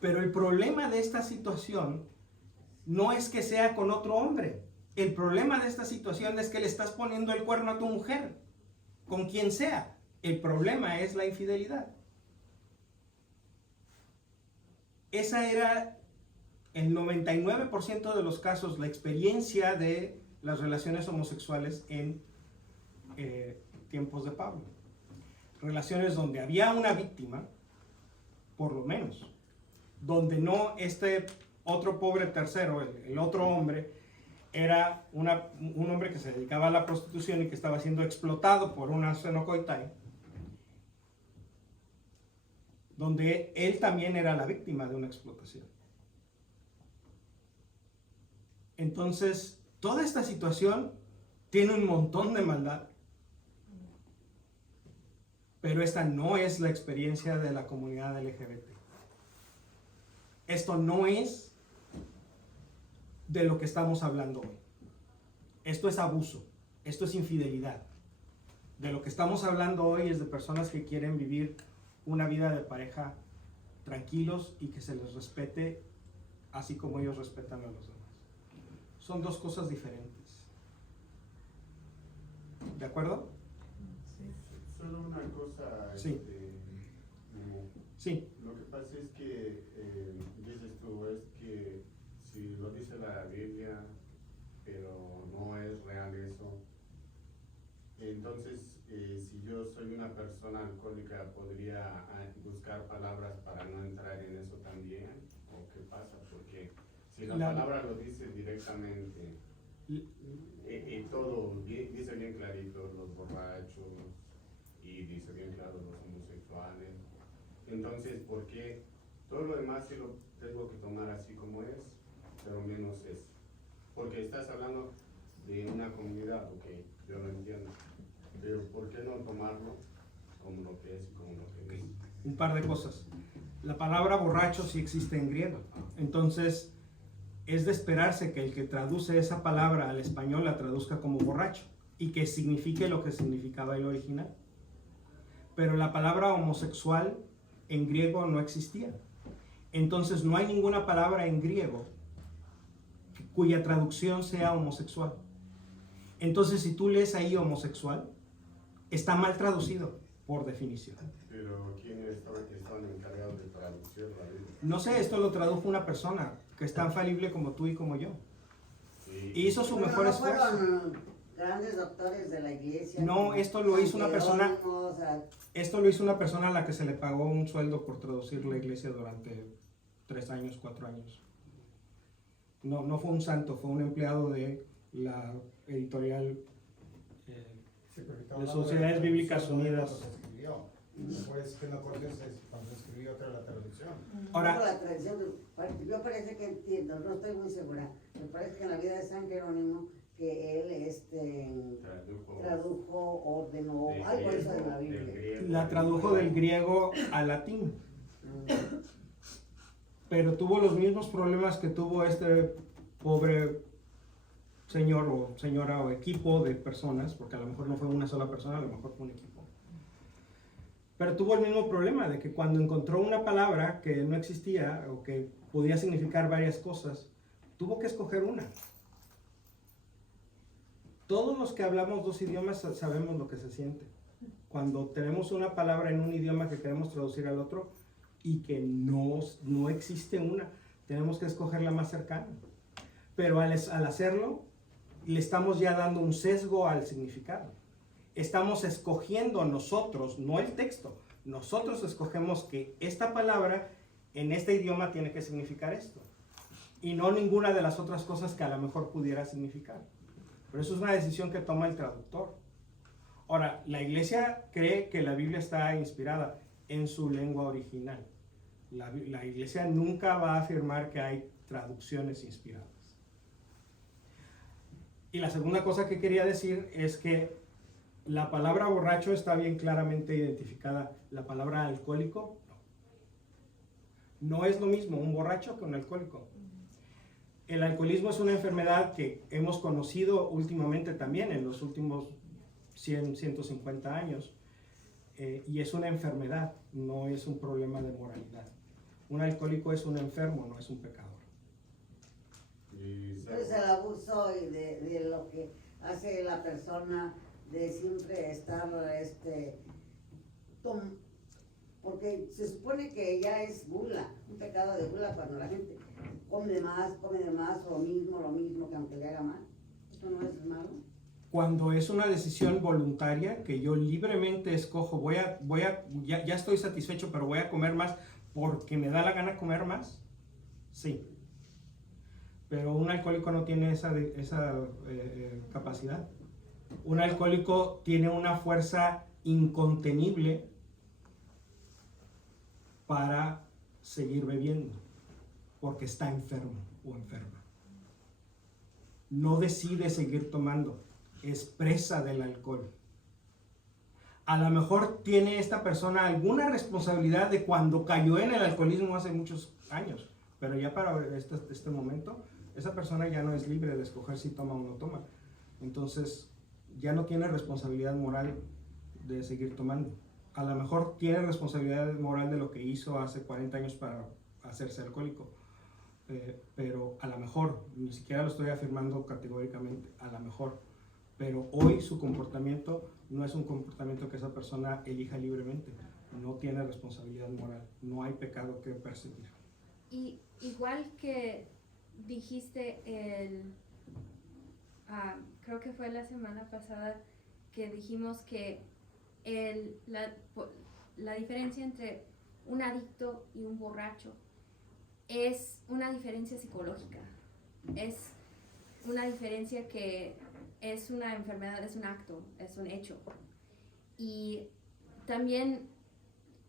Pero el problema de esta situación no es que sea con otro hombre. El problema de esta situación es que le estás poniendo el cuerno a tu mujer, con quien sea. El problema es la infidelidad. Esa era el 99% de los casos, la experiencia de las relaciones homosexuales en tiempos de Pablo. Relaciones donde había una víctima, por lo menos. Donde no este otro pobre tercero, el otro hombre, era un hombre que se dedicaba a la prostitución y que estaba siendo explotado por una arsenokoitai, donde él también era la víctima de una explotación. Entonces, toda esta situación tiene un montón de maldad. Pero esta no es la experiencia de la comunidad LGBT. Esto no es de lo que estamos hablando hoy. Esto es abuso, esto es infidelidad. De lo que estamos hablando hoy es de personas que quieren vivir una vida de pareja tranquilos y que se les respete así como ellos respetan a los demás. Son dos cosas diferentes. ¿De acuerdo? Solo una cosa, Sí. Sí. Lo que pasa es que, dices tú, es que si lo dice la Biblia, pero no es real eso, entonces si yo soy una persona alcohólica, ¿podría buscar palabras para no entrar en eso también? ¿O qué pasa? Porque si la palabra lo dice directamente, y todo dice bien clarito, los borrachos, y dice bien claro los homosexuales, entonces ¿por qué todo lo demás sí lo tengo que tomar así como es, pero menos eso? Porque estás hablando de una comunidad, ok, yo lo entiendo, pero ¿por qué no tomarlo como lo que es y como lo que es? Un par de cosas. La palabra borracho sí existe en griego. Entonces, es de esperarse que el que traduce esa palabra al español la traduzca como borracho y que signifique lo que significaba el original. Pero la palabra homosexual en griego no existía. Entonces, no hay ninguna palabra en griego cuya traducción sea homosexual. Entonces, si tú lees ahí homosexual, está mal traducido, por definición. Pero ¿quiénes estaban encargados de traducir la Biblia? No sé, esto lo tradujo una persona que es tan falible como tú y como yo. Sí. Y hizo su mejor no esfuerzo. fueron grandes doctores de la iglesia. No, como esto lo hizo una persona. Jerónimo, o sea, Esto lo hizo una persona a la que se le pagó un sueldo por traducir la iglesia durante 3 años, 4 años. No fue un santo, fue un empleado de la editorial de Sociedades Bíblicas Unidas. Después que no acuerdes cuando se escribió otra la traducción. Ahora, la tradición, yo parece que entiendo, no estoy muy segura, me parece que en la vida de San Jerónimo que él tradujo, ordenó, algo eso de la Biblia. la tradujo del griego al latín. Pero tuvo los mismos problemas que tuvo este pobre señor o señora o equipo de personas, porque a lo mejor no fue una sola persona, a lo mejor fue un equipo. Pero tuvo el mismo problema de que cuando encontró una palabra que no existía o que podía significar varias cosas, tuvo que escoger una. Todos los que hablamos 2 idiomas sabemos lo que se siente. Cuando tenemos una palabra en un idioma que queremos traducir al otro y que no existe una, tenemos que escoger la más cercana. Pero al hacerlo, le estamos ya dando un sesgo al significado. Estamos escogiendo nosotros, no el texto. Nosotros escogemos que esta palabra en este idioma tiene que significar esto. Y no ninguna de las otras cosas que a lo mejor pudiera significar. Pero eso es una decisión que toma el traductor. Ahora, la iglesia cree que la Biblia está inspirada en su lengua original. La iglesia nunca va a afirmar que hay traducciones inspiradas. Y la segunda cosa que quería decir es que la palabra borracho está bien claramente identificada. La palabra alcohólico, no. No es lo mismo un borracho que un alcohólico. El alcoholismo es una enfermedad que hemos conocido últimamente también en los últimos 100, 150 años. Y es una enfermedad, no es un problema de moralidad. Un alcohólico es un enfermo, no es un pecador. Entonces el abuso y de lo que hace la persona de siempre estar, porque se supone que ya es gula, un pecado de gula cuando la gente come de más, lo mismo, que aunque le haga mal. ¿Eso no es malo? Cuando es una decisión voluntaria, que yo libremente escojo, ya estoy satisfecho, pero voy a comer más porque me da la gana comer más, sí. Pero un alcohólico no tiene esa capacidad. Un alcohólico tiene una fuerza incontenible para seguir bebiendo, porque está enfermo o enferma. no decide seguir tomando, es presa del alcohol. A lo mejor tiene esta persona alguna responsabilidad de cuando cayó en el alcoholismo hace muchos años, pero ya para este momento, esa persona ya no es libre de escoger si toma o no toma. Entonces, ya no tiene responsabilidad moral de seguir tomando. A lo mejor tiene responsabilidad moral de lo que hizo hace 40 años para hacerse alcohólico, pero a lo mejor, ni siquiera lo estoy afirmando categóricamente, a lo mejor, pero hoy su comportamiento no es un comportamiento que esa persona elija libremente, no tiene responsabilidad moral, no hay pecado que perseguir. Y igual que dijiste creo que fue la semana pasada que dijimos que la diferencia entre un adicto y un borracho es una diferencia psicológica, es una diferencia que es una enfermedad, es un acto, es un hecho. Y también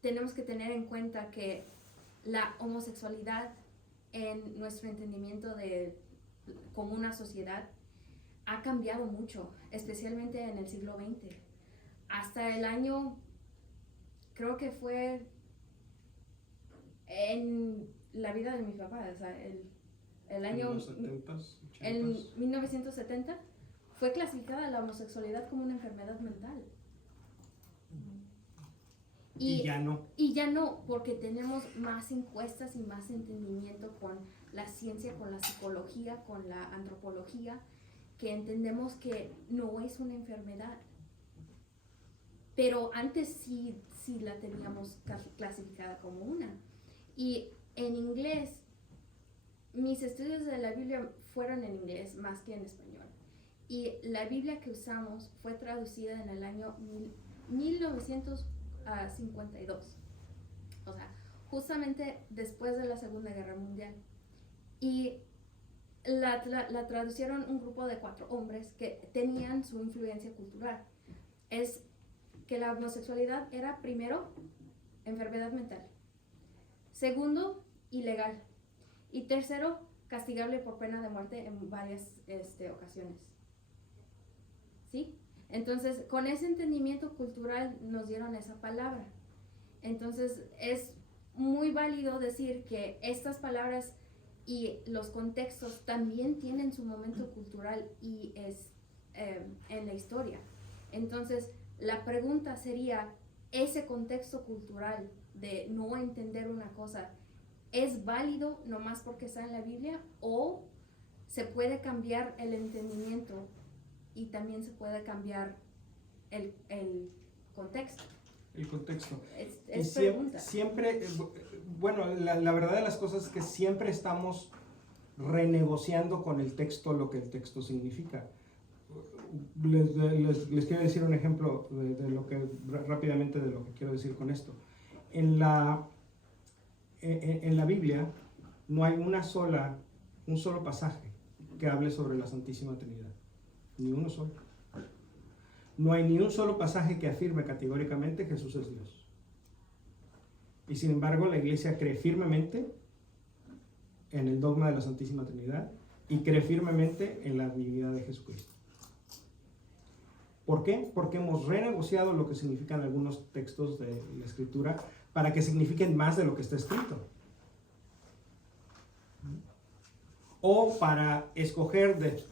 tenemos que tener en cuenta que la homosexualidad en nuestro entendimiento como una sociedad ha cambiado mucho, especialmente en el siglo XX. Hasta el año, creo que fue en la vida de mi papá, o sea, el año En los 70s, 80s. en 1970 fue clasificada la homosexualidad como una enfermedad mental. Y ya no. Y ya no, porque tenemos más encuestas y más entendimiento con la ciencia, con la psicología, con la antropología, que entendemos que no es una enfermedad. Pero antes sí la teníamos clasificada como una. Y en inglés, mis estudios de la Biblia fueron en inglés más que en español. Y la Biblia que usamos fue traducida en el año 1952. O sea, justamente después de la Segunda Guerra Mundial. Y la traducieron un grupo de 4 hombres que tenían su influencia cultural. Es que la homosexualidad era, primero, enfermedad mental. Segundo, ilegal. Y tercero, castigable por pena de muerte en varias ocasiones. ¿Sí? Entonces, con ese entendimiento cultural nos dieron esa palabra. Entonces, es muy válido decir que estas palabras y los contextos también tienen su momento cultural y es en la historia. Entonces, la pregunta sería, ¿ese contexto cultural de no entender una cosa es válido nomás porque está en la Biblia, o se puede cambiar el entendimiento y también se puede cambiar el contexto? El contexto. Es Y pregunta. siempre, bueno, la verdad de las cosas es que siempre estamos renegociando con el texto lo que el texto significa. Les quiero decir un ejemplo rápidamente de lo que quiero decir con esto. En la Biblia no hay un solo pasaje que hable sobre la Santísima Trinidad. Ni uno solo. No hay ni un solo pasaje que afirme categóricamente que Jesús es Dios. Y sin embargo, la Iglesia cree firmemente en el dogma de la Santísima Trinidad y cree firmemente en la divinidad de Jesucristo. ¿Por qué? Porque hemos renegociado lo que significan algunos textos de la Escritura para que signifiquen más de lo que está escrito. O para escoger de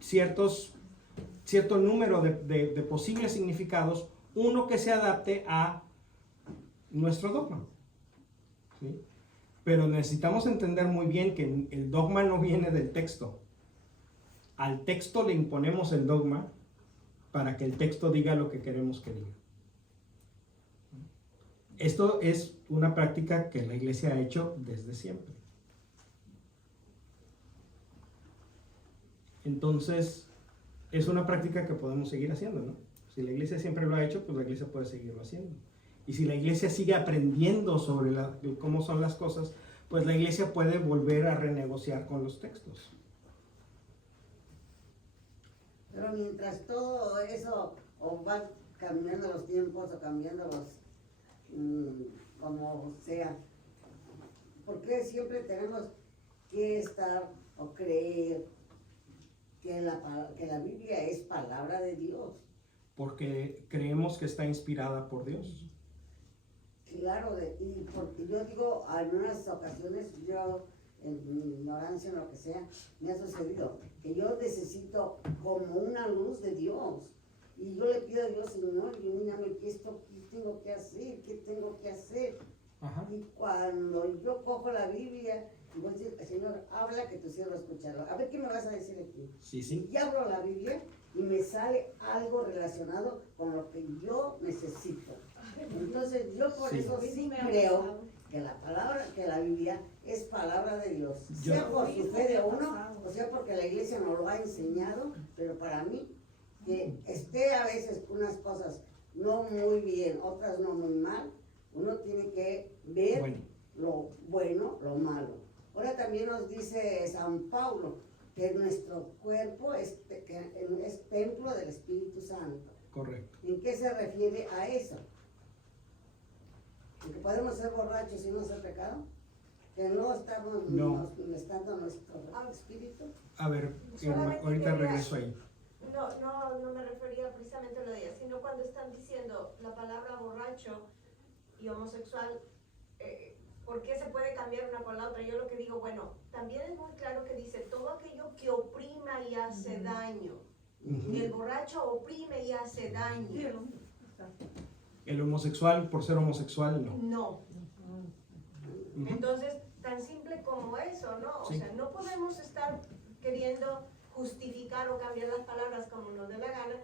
cierto número de posibles significados, uno que se adapte a nuestro dogma. ¿Sí? Pero necesitamos entender muy bien que el dogma no viene del texto. Al texto le imponemos el dogma para que el texto diga lo que queremos que diga. Esto es una práctica que la Iglesia ha hecho desde siempre. Entonces, es una práctica que podemos seguir haciendo, ¿no? Si la Iglesia siempre lo ha hecho, pues la Iglesia puede seguirlo haciendo. Y si la Iglesia sigue aprendiendo sobre cómo son las cosas, pues la Iglesia puede volver a renegociar con los textos. Pero mientras todo eso, o van cambiando los tiempos, o cambiando como sea, ¿por qué siempre tenemos que estar o creer que la Biblia es palabra de Dios. Porque creemos que está inspirada por Dios. Claro, y porque yo digo, en unas ocasiones yo, en mi ignorancia, en lo que sea, me ha sucedido que yo necesito como una luz de Dios. Y yo le pido a Dios, Señor, ilumíname, ¿qué tengo que hacer? ¿Qué tengo que hacer? Ajá. Y cuando yo cojo la Biblia, y voy a decir, Señor, habla que tu siervo escucharlo. A ver, ¿qué me vas a decir aquí? Sí, sí. Y abro la Biblia y me sale algo relacionado con lo que yo necesito. Entonces yo por Sí. eso sí creo que la palabra, que la Biblia es palabra de Dios. Yo- Sea por su fe de uno, o sea porque la iglesia nos lo ha enseñado, pero para mí, que esté a veces unas cosas no muy bien, otras no muy mal, uno tiene que ver Bueno. lo bueno, lo malo. Ahora también nos dice San Pablo que nuestro cuerpo es templo del Espíritu Santo. Correcto. ¿En qué se refiere a eso? ¿En que podemos ser borrachos y no ser pecado? ¿Que no estamos No. molestando nuestro espíritu? A ver, Solamente ahorita quería- regreso ahí. No me refería precisamente a lo de ella, sino cuando están diciendo la palabra borracho y homosexual, ¿por qué se puede cambiar una por la otra? Yo lo que digo, bueno, también es muy claro que dice todo aquello que oprima y hace daño. Ujú. El borracho oprime y hace daño. El homosexual, por ser homosexual, no. No. Ujú. Entonces, tan simple como eso, ¿no? O Sí. sea, no podemos estar queriendo justificar o cambiar las palabras como nos dé la gana,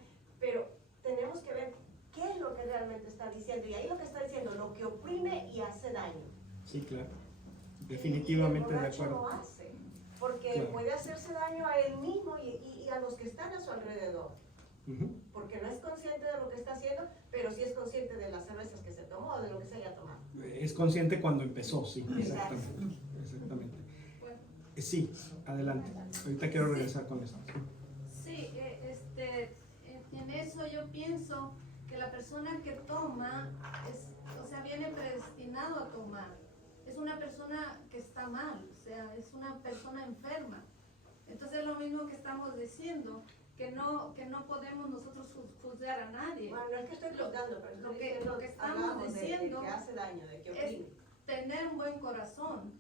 pero tenemos que ver qué es lo que realmente está diciendo. Y ahí lo que está diciendo, lo que oprime y hace daño. Sí, claro. Y Definitivamente el de borracho acuerdo. lo hace, porque Claro. puede hacerse daño a él mismo y a los que están a su alrededor. Ujú. Porque no es consciente de lo que está haciendo, pero sí es consciente de las cervezas que se tomó o de lo que se haya tomado. Es consciente cuando empezó, sí, Exacto. exactamente. Exactamente. Sí, adelante. Ahorita quiero regresar con esto. Sí, en eso yo pienso que la persona que toma, viene predestinado a tomar. Es una persona que está mal, o sea, es una persona enferma. Entonces es lo mismo que estamos diciendo, que no podemos nosotros juzgar a nadie. Bueno, no es que estoy juzgando, pero Lo estoy que- diciendo, lo que estamos hablamos de diciendo que hace daño, de que es oprime. tener un buen corazón.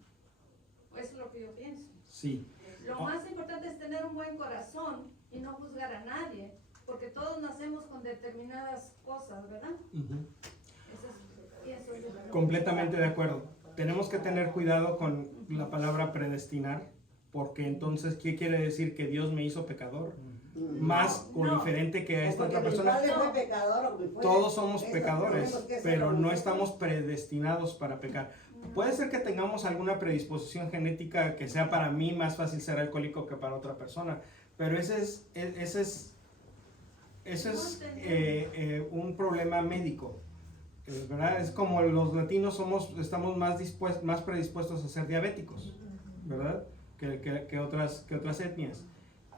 Eso es lo que yo pienso. Sí. Lo más importante es tener un buen corazón y no juzgar a nadie, porque todos nacemos con determinadas cosas, ¿verdad? Ujú. Pienso yo. Completamente de acuerdo. Tenemos que tener cuidado con la palabra predestinar, porque entonces, ¿qué quiere decir? ¿Que Dios me hizo pecador? Más o no. diferente que a esta Porque otra mi persona. padre fue No. pecador, o mi padre- Todos somos esto pecadores, tenemos que pero hacerlo no nosotros. estamos predestinados para pecar. Puede ser que tengamos alguna predisposición genética que sea para mí más fácil ser alcohólico que para otra persona, pero ese es un problema médico, ¿verdad? Es como los latinos estamos más predispuestos a ser diabéticos, ¿verdad? Que otras etnias.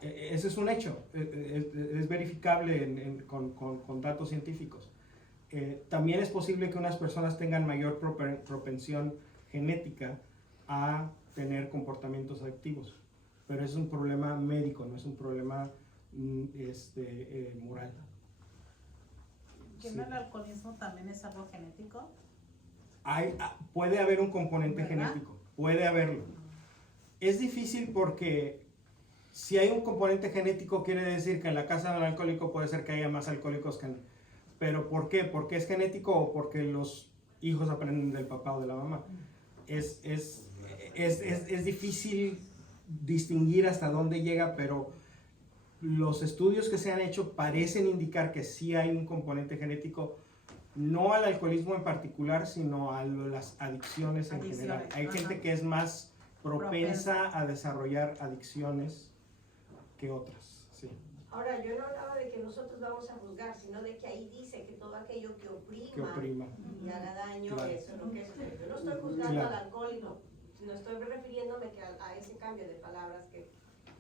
Ese es un hecho, es verificable con datos científicos. También es posible que unas personas tengan mayor propensión genética a tener comportamientos adictivos, pero es un problema médico, no es un problema moral. ¿Que Sí. el alcoholismo también es algo genético? Puede haber un componente ¿Verdad? genético, puede haberlo. Es difícil porque si hay un componente genético quiere decir que en la casa de un alcohólico puede ser que haya más alcohólicos que ¿pero por qué? ¿Porque es genético o porque los hijos aprenden del papá o de la mamá? Es difícil distinguir hasta dónde llega, pero los estudios que se han hecho parecen indicar que sí hay un componente genético, no al alcoholismo en particular, sino a las adicciones en general. Adicciones, Hay ajá. gente que es más propensa a desarrollar adicciones que otras. Sí. Ahora, yo no hablaba de que nosotros vamos a juzgar, sino de que ahí dice que todo aquello que oprima, Que oprima. y haga daño, Claro. eso es lo que es. Yo no estoy juzgando Claro. al alcohólico, sino estoy refiriéndome que a ese cambio de palabras que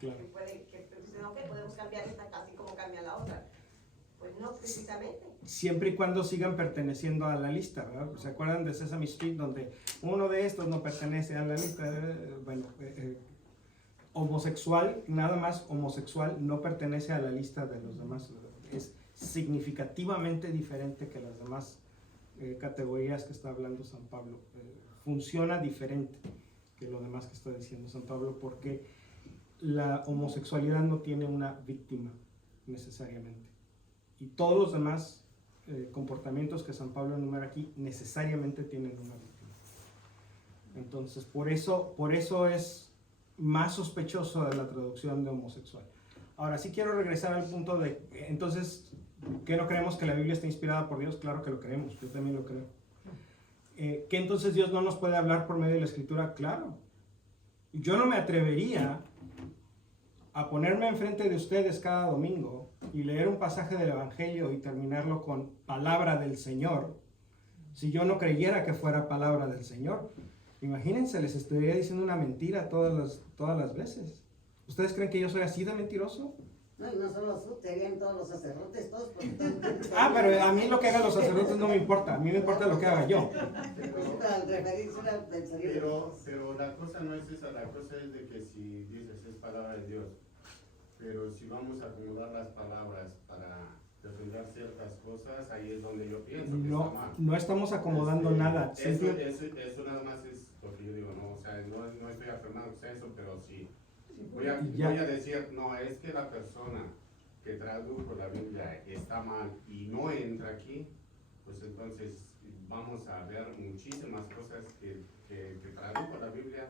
Claro. dicen, ok, podemos cambiar esta casi como cambia la otra. Pues no, precisamente. Siempre y cuando sigan perteneciendo a la lista, ¿verdad? ¿Se acuerdan de Sesame Street donde uno de estos no pertenece a la lista? Bueno, homosexual, nada más homosexual, no pertenece a la lista de los demás. Es significativamente diferente que las demás categorías que está hablando San Pablo. Funciona diferente que lo demás que está diciendo San Pablo, porque la homosexualidad no tiene una víctima necesariamente. Y todos los demás comportamientos que San Pablo enumera aquí necesariamente tienen una víctima. Entonces, por eso es más sospechoso de la traducción de homosexual. Ahora sí quiero regresar al punto de, entonces, ¿qué no creemos que la Biblia está inspirada por Dios? Claro que lo creemos, yo también lo creo. ¿Que entonces Dios no nos puede hablar por medio de la Escritura? Claro. Yo no me atrevería a ponerme enfrente de ustedes cada domingo y leer un pasaje del Evangelio y terminarlo con palabra del Señor, si yo no creyera que fuera palabra del Señor. Imagínense, les estaría diciendo una mentira todas las veces. ¿Ustedes creen que yo soy así de mentiroso? No, y no solo tú, te harían todos los sacerdotes, todos. Pero a mí lo que hagan los sacerdotes no me importa, a mí me importa lo que haga yo. Al referirse al pensamiento. Pero la cosa no es esa, la cosa es de que si dices es palabra de Dios, pero si vamos a acomodar las palabras para defender ciertas cosas, ahí es donde yo pienso que está mal. No estamos acomodando nada. Eso nada más es lo que yo digo, ¿no? O sea, no estoy afirmando eso, pero sí. Voy a decir, no, es que la persona que tradujo la Biblia está mal y no entra aquí, pues entonces vamos a ver muchísimas cosas que tradujo la Biblia,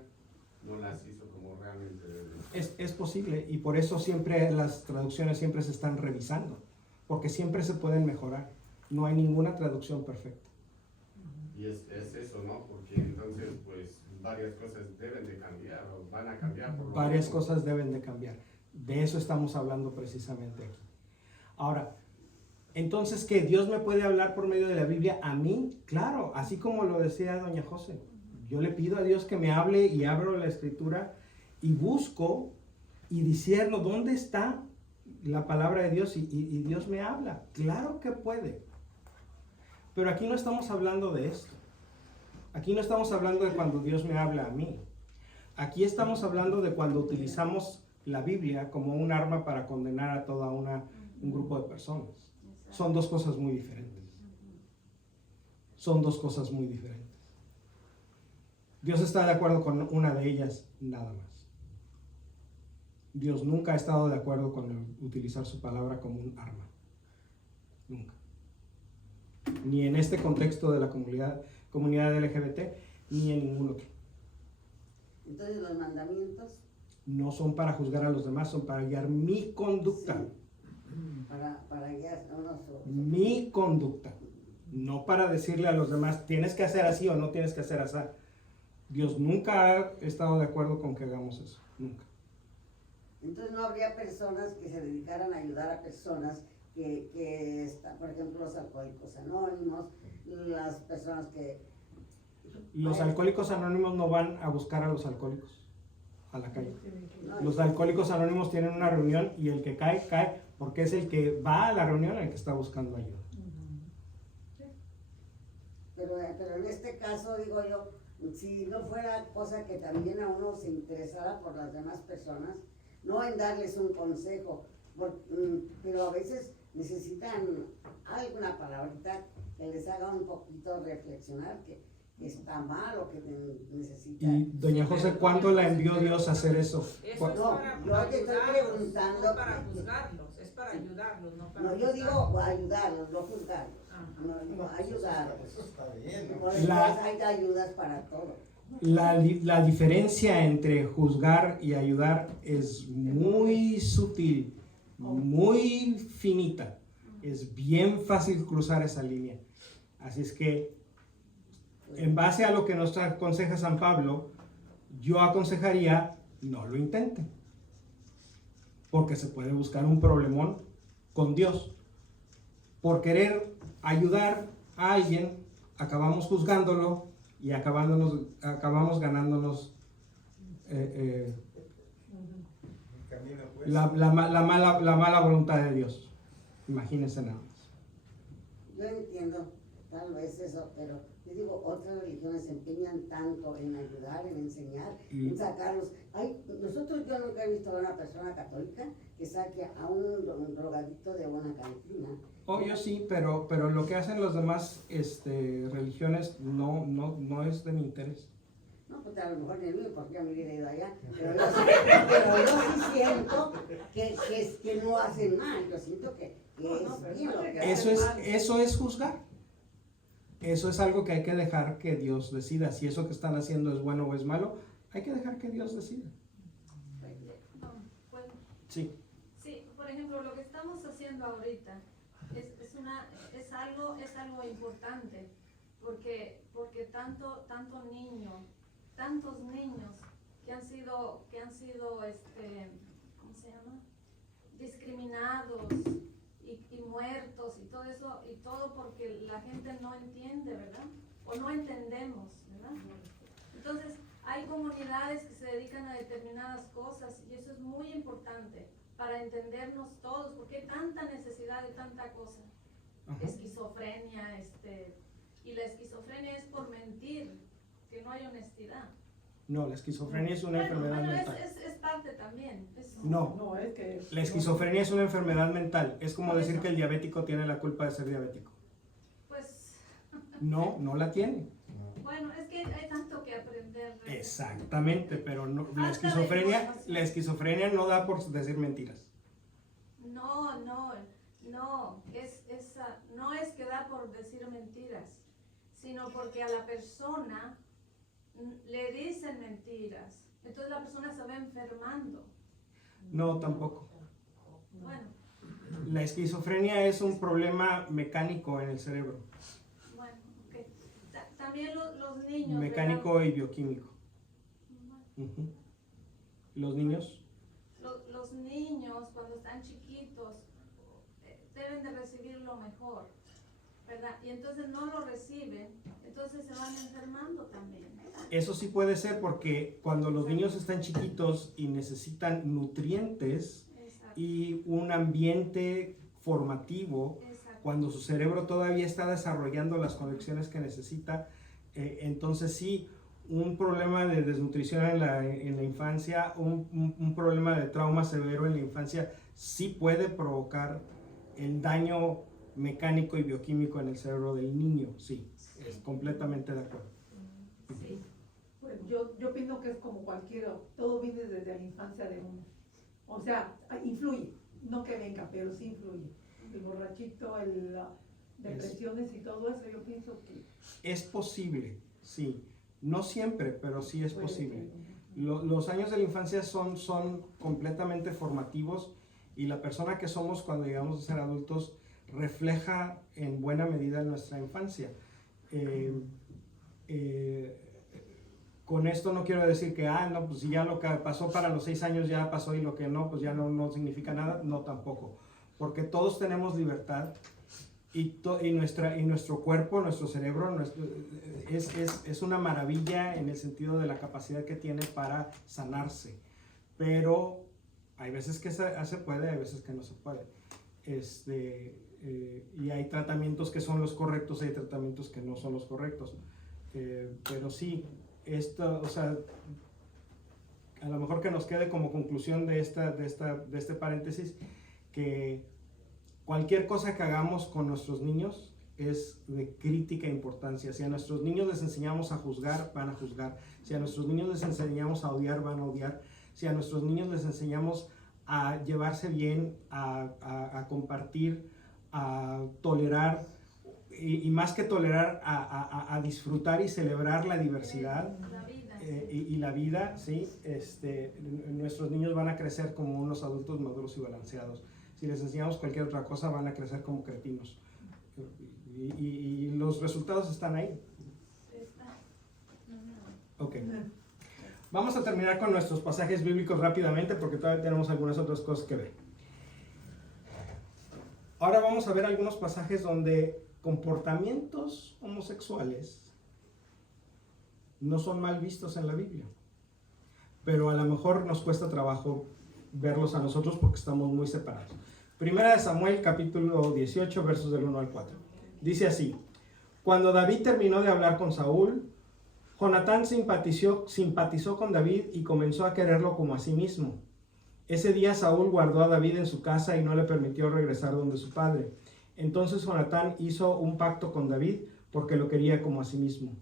no las hizo como realmente debe. Es posible, y por eso siempre las traducciones siempre se están revisando, porque siempre se pueden mejorar. No hay ninguna traducción perfecta. Y es eso, ¿no? Porque entonces, pues, varias cosas deben de cambiar, o van a cambiar. Varias cosas deben de cambiar. De eso estamos hablando precisamente aquí. Ahora, entonces, ¿que Dios me puede hablar por medio de la Biblia a mí? Claro, así como lo decía doña José. Yo le pido a Dios que me hable y abro la Escritura y busco y discierno dónde está la palabra de Dios y Dios me habla. Claro que puede. Pero aquí no estamos hablando de esto. Aquí no estamos hablando de cuando Dios me habla a mí. Aquí estamos hablando de cuando utilizamos la Biblia como un arma para condenar a toda un grupo de personas. Son dos cosas muy diferentes. Son dos cosas muy diferentes. Dios está de acuerdo con una de ellas, nada más. Dios nunca ha estado de acuerdo con utilizar su palabra como un arma. Nunca. Ni en este contexto de la comunidad LGBT, ni en ningún otro. Entonces los mandamientos. No son para juzgar a los demás, son para guiar mi conducta. Sí. Para guiar a nosotros. Mi conducta. No para decirle a los demás, tienes que hacer así o no tienes que hacer así. Dios nunca ha estado de acuerdo con que hagamos eso. Nunca. Entonces no habría personas que se dedicaran a ayudar a personas que están, por ejemplo, los alcohólicos anónimos, las personas que... Los alcohólicos anónimos no van a buscar a los alcohólicos a la calle. No, Los alcohólicos anónimos tienen una reunión y el que cae, cae, porque es el que va a la reunión el que está buscando ayuda. pero en este caso, digo yo, si no fuera cosa que también a uno se interesara por las demás personas, no en darles un consejo, pero a veces necesitan alguna palabrita que les haga un poquito reflexionar que está mal o que necesitan. Y doña José, ¿cuándo la envió Dios a hacer eso? Eso es No, para yo te estoy ayudarlos, preguntando. no para juzgarlos, es para ayudarlos, no para No, yo digo ayudarlos, no juzgarlos. Ajá. No, digo ayudarlos. Eso está bien, ¿no? Por eso hay ayudas para todo. La diferencia entre juzgar y ayudar es muy sutil, muy finita. Es bien fácil cruzar esa línea. Así es que, en base a lo que nos aconseja San Pablo, yo aconsejaría no lo intenten. Porque se puede buscar un problemón con Dios. Por querer ayudar a alguien, acabamos juzgándolo y acabamos ganándonos la mala voluntad de Dios. Imagínense nada más. Yo entiendo, tal vez eso, pero yo digo, otras religiones se empeñan tanto en ayudar, en enseñar, en sacarlos. Yo nunca he visto a una persona católica que saque a un drogadicto de una cantina. Oh, yo sí, pero lo que hacen las demás religiones no es de mi interés. No, pues a lo mejor ni el mío, porque yo me hubiera ido allá, pero yo sí siento que no hacen mal, yo siento que es bien lo que hacen. Eso es juzgar. Eso es algo que hay que dejar que Dios decida. Si eso que están haciendo es bueno o es malo, hay que dejar que Dios decida. Bueno, Sí. sí, por ejemplo, lo que estamos haciendo ahorita es algo importante, porque tantos niños que han sido ¿cómo se llama? Discriminados y muertos y todo eso, y todo porque la gente no entiende, ¿verdad? O no entendemos, ¿verdad? Entonces, hay comunidades que se dedican a determinadas cosas y eso es muy importante para entendernos todos, porque hay tanta necesidad de tanta cosa. Ajá. Esquizofrenia, y la esquizofrenia es por mentir, que no hay honestidad. No, la esquizofrenia es una enfermedad mental. Es parte también. No, es que la esquizofrenia es una enfermedad mental. Es como Por decir eso. que el diabético tiene la culpa de ser diabético. Pues, No la tiene. bueno, es que hay tanto que aprender. Exactamente, pero no, la Falta de información. esquizofrenia no da por decir mentiras. No, no es que da por decir mentiras, sino porque a la persona le dicen mentiras. Entonces la persona se va enfermando. No, tampoco. Bueno, La esquizofrenia es un problema mecánico en el cerebro. bueno, ok. También los niños. Mecánico y bioquímico. ¿verdad? Ujú. Los niños. Los niños cuando están chiquitos deben de recibir lo mejor, ¿verdad? Y entonces no lo reciben, entonces se van enfermando también. Eso sí puede ser porque cuando los niños están chiquitos y necesitan nutrientes Exacto, y un ambiente formativo, exacto. cuando su cerebro todavía está desarrollando las conexiones que necesita, entonces sí, un problema de desnutrición en la infancia, un problema de trauma severo en la infancia, sí puede provocar el daño mecánico y bioquímico en el cerebro del niño, sí, es completamente de acuerdo. Sí. Pues yo opino que es como cualquiera, todo viene desde la infancia de uno. O sea, influye, no que venga, pero sí influye. El borrachito, depresiones y todo eso, yo pienso que... Es posible, sí, no siempre, pero sí es puede posible. ser. Los años de la infancia son completamente formativos y la persona que somos cuando llegamos a ser adultos refleja en buena medida nuestra infancia. Con esto no quiero decir que, no, pues si ya lo que pasó para los 6 años ya pasó y lo que no, pues ya no significa nada, no tampoco. Porque todos tenemos libertad y nuestro cuerpo, nuestro cerebro, es una maravilla en el sentido de la capacidad que tiene para sanarse. Pero hay veces que se puede, hay veces que no se puede. Y hay tratamientos que son los correctos, hay tratamientos que no son los correctos. Pero sí, o sea, a lo mejor que nos quede como conclusión de este paréntesis, que cualquier cosa que hagamos con nuestros niños es de crítica importancia. Si a nuestros niños les enseñamos a juzgar, van a juzgar. Si a nuestros niños les enseñamos a odiar, van a odiar. Si a nuestros niños les enseñamos a llevarse bien, a compartir, a tolerar, y más que tolerar, a disfrutar y celebrar la diversidad La vida. y la vida, ¿sí? Nuestros niños van a crecer como unos adultos maduros y balanceados. Si les enseñamos cualquier otra cosa, van a crecer como cretinos. Y los resultados están ahí. Ok. Vamos a terminar con nuestros pasajes bíblicos rápidamente porque todavía tenemos algunas otras cosas que ver. Ahora vamos a ver algunos pasajes donde comportamientos homosexuales no son mal vistos en la Biblia, pero a lo mejor nos cuesta trabajo verlos a nosotros porque estamos muy separados. Primera de Samuel, capítulo 18, versos del 1 al 4. Dice así: Cuando David terminó de hablar con Saúl, Jonatán simpatizó con David y comenzó a quererlo como a sí mismo. Ese día Saúl guardó a David en su casa y no le permitió regresar donde su padre. Entonces Jonatán hizo un pacto con David porque lo quería como a sí mismo.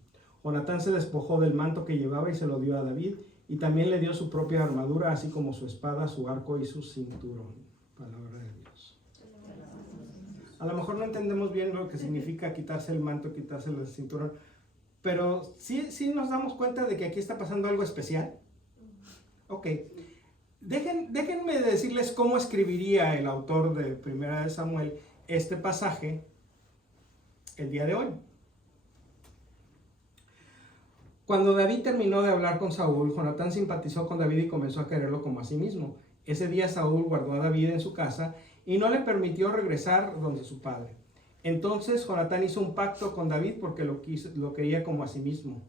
Jonatán se despojó del manto que llevaba y se lo dio a David, y también le dio su propia armadura, así como su espada, su arco y su cinturón. Palabra de Dios. A lo mejor no entendemos bien lo que significa quitarse el manto, quitarse el cinturón, pero sí nos damos cuenta de que aquí está pasando algo especial. Ok. Déjenme decirles cómo escribiría el autor de Primera de Samuel este pasaje el día de hoy. Cuando David terminó de hablar con Saúl, Jonatán simpatizó con David y comenzó a quererlo como a sí mismo. Ese día Saúl guardó a David en su casa y no le permitió regresar donde su padre. Entonces Jonatán hizo un pacto con David porque lo quería como a sí mismo.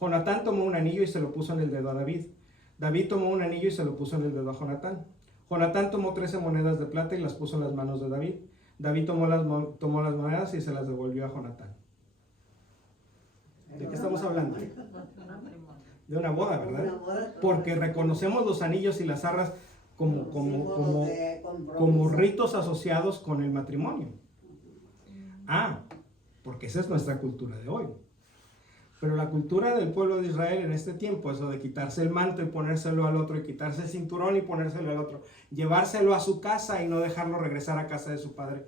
Jonatán tomó un anillo y se lo puso en el dedo a David. David tomó un anillo y se lo puso en el dedo a Jonatán. Jonatán tomó 13 monedas de plata y las puso en las manos de David. David tomó las monedas y se las devolvió a Jonatán. ¿De qué estamos hablando? De una boda, ¿verdad? Una boda. Porque reconocemos los anillos y las arras como Símbolos de compromiso. ritos asociados con el matrimonio. Porque esa es nuestra cultura de hoy. Pero la cultura del pueblo de Israel en este tiempo es lo de quitarse el manto y ponérselo al otro, y quitarse el cinturón y ponérselo al otro, llevárselo a su casa y no dejarlo regresar a casa de su padre.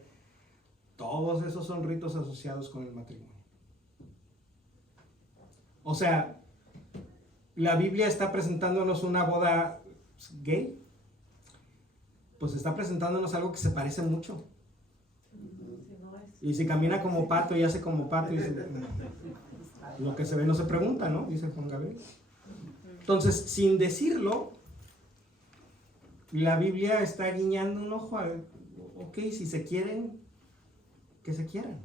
Todos esos son ritos asociados con el matrimonio. O sea, la Biblia está presentándonos una boda gay. Pues está presentándonos algo que se parece mucho. Y si camina como pato y hace como pato, y lo que se ve no se pregunta, ¿no? Dice Juan Gabriel. Entonces, sin decirlo, la Biblia está guiñando un ojo a, ok, si se quieren, que se quieran.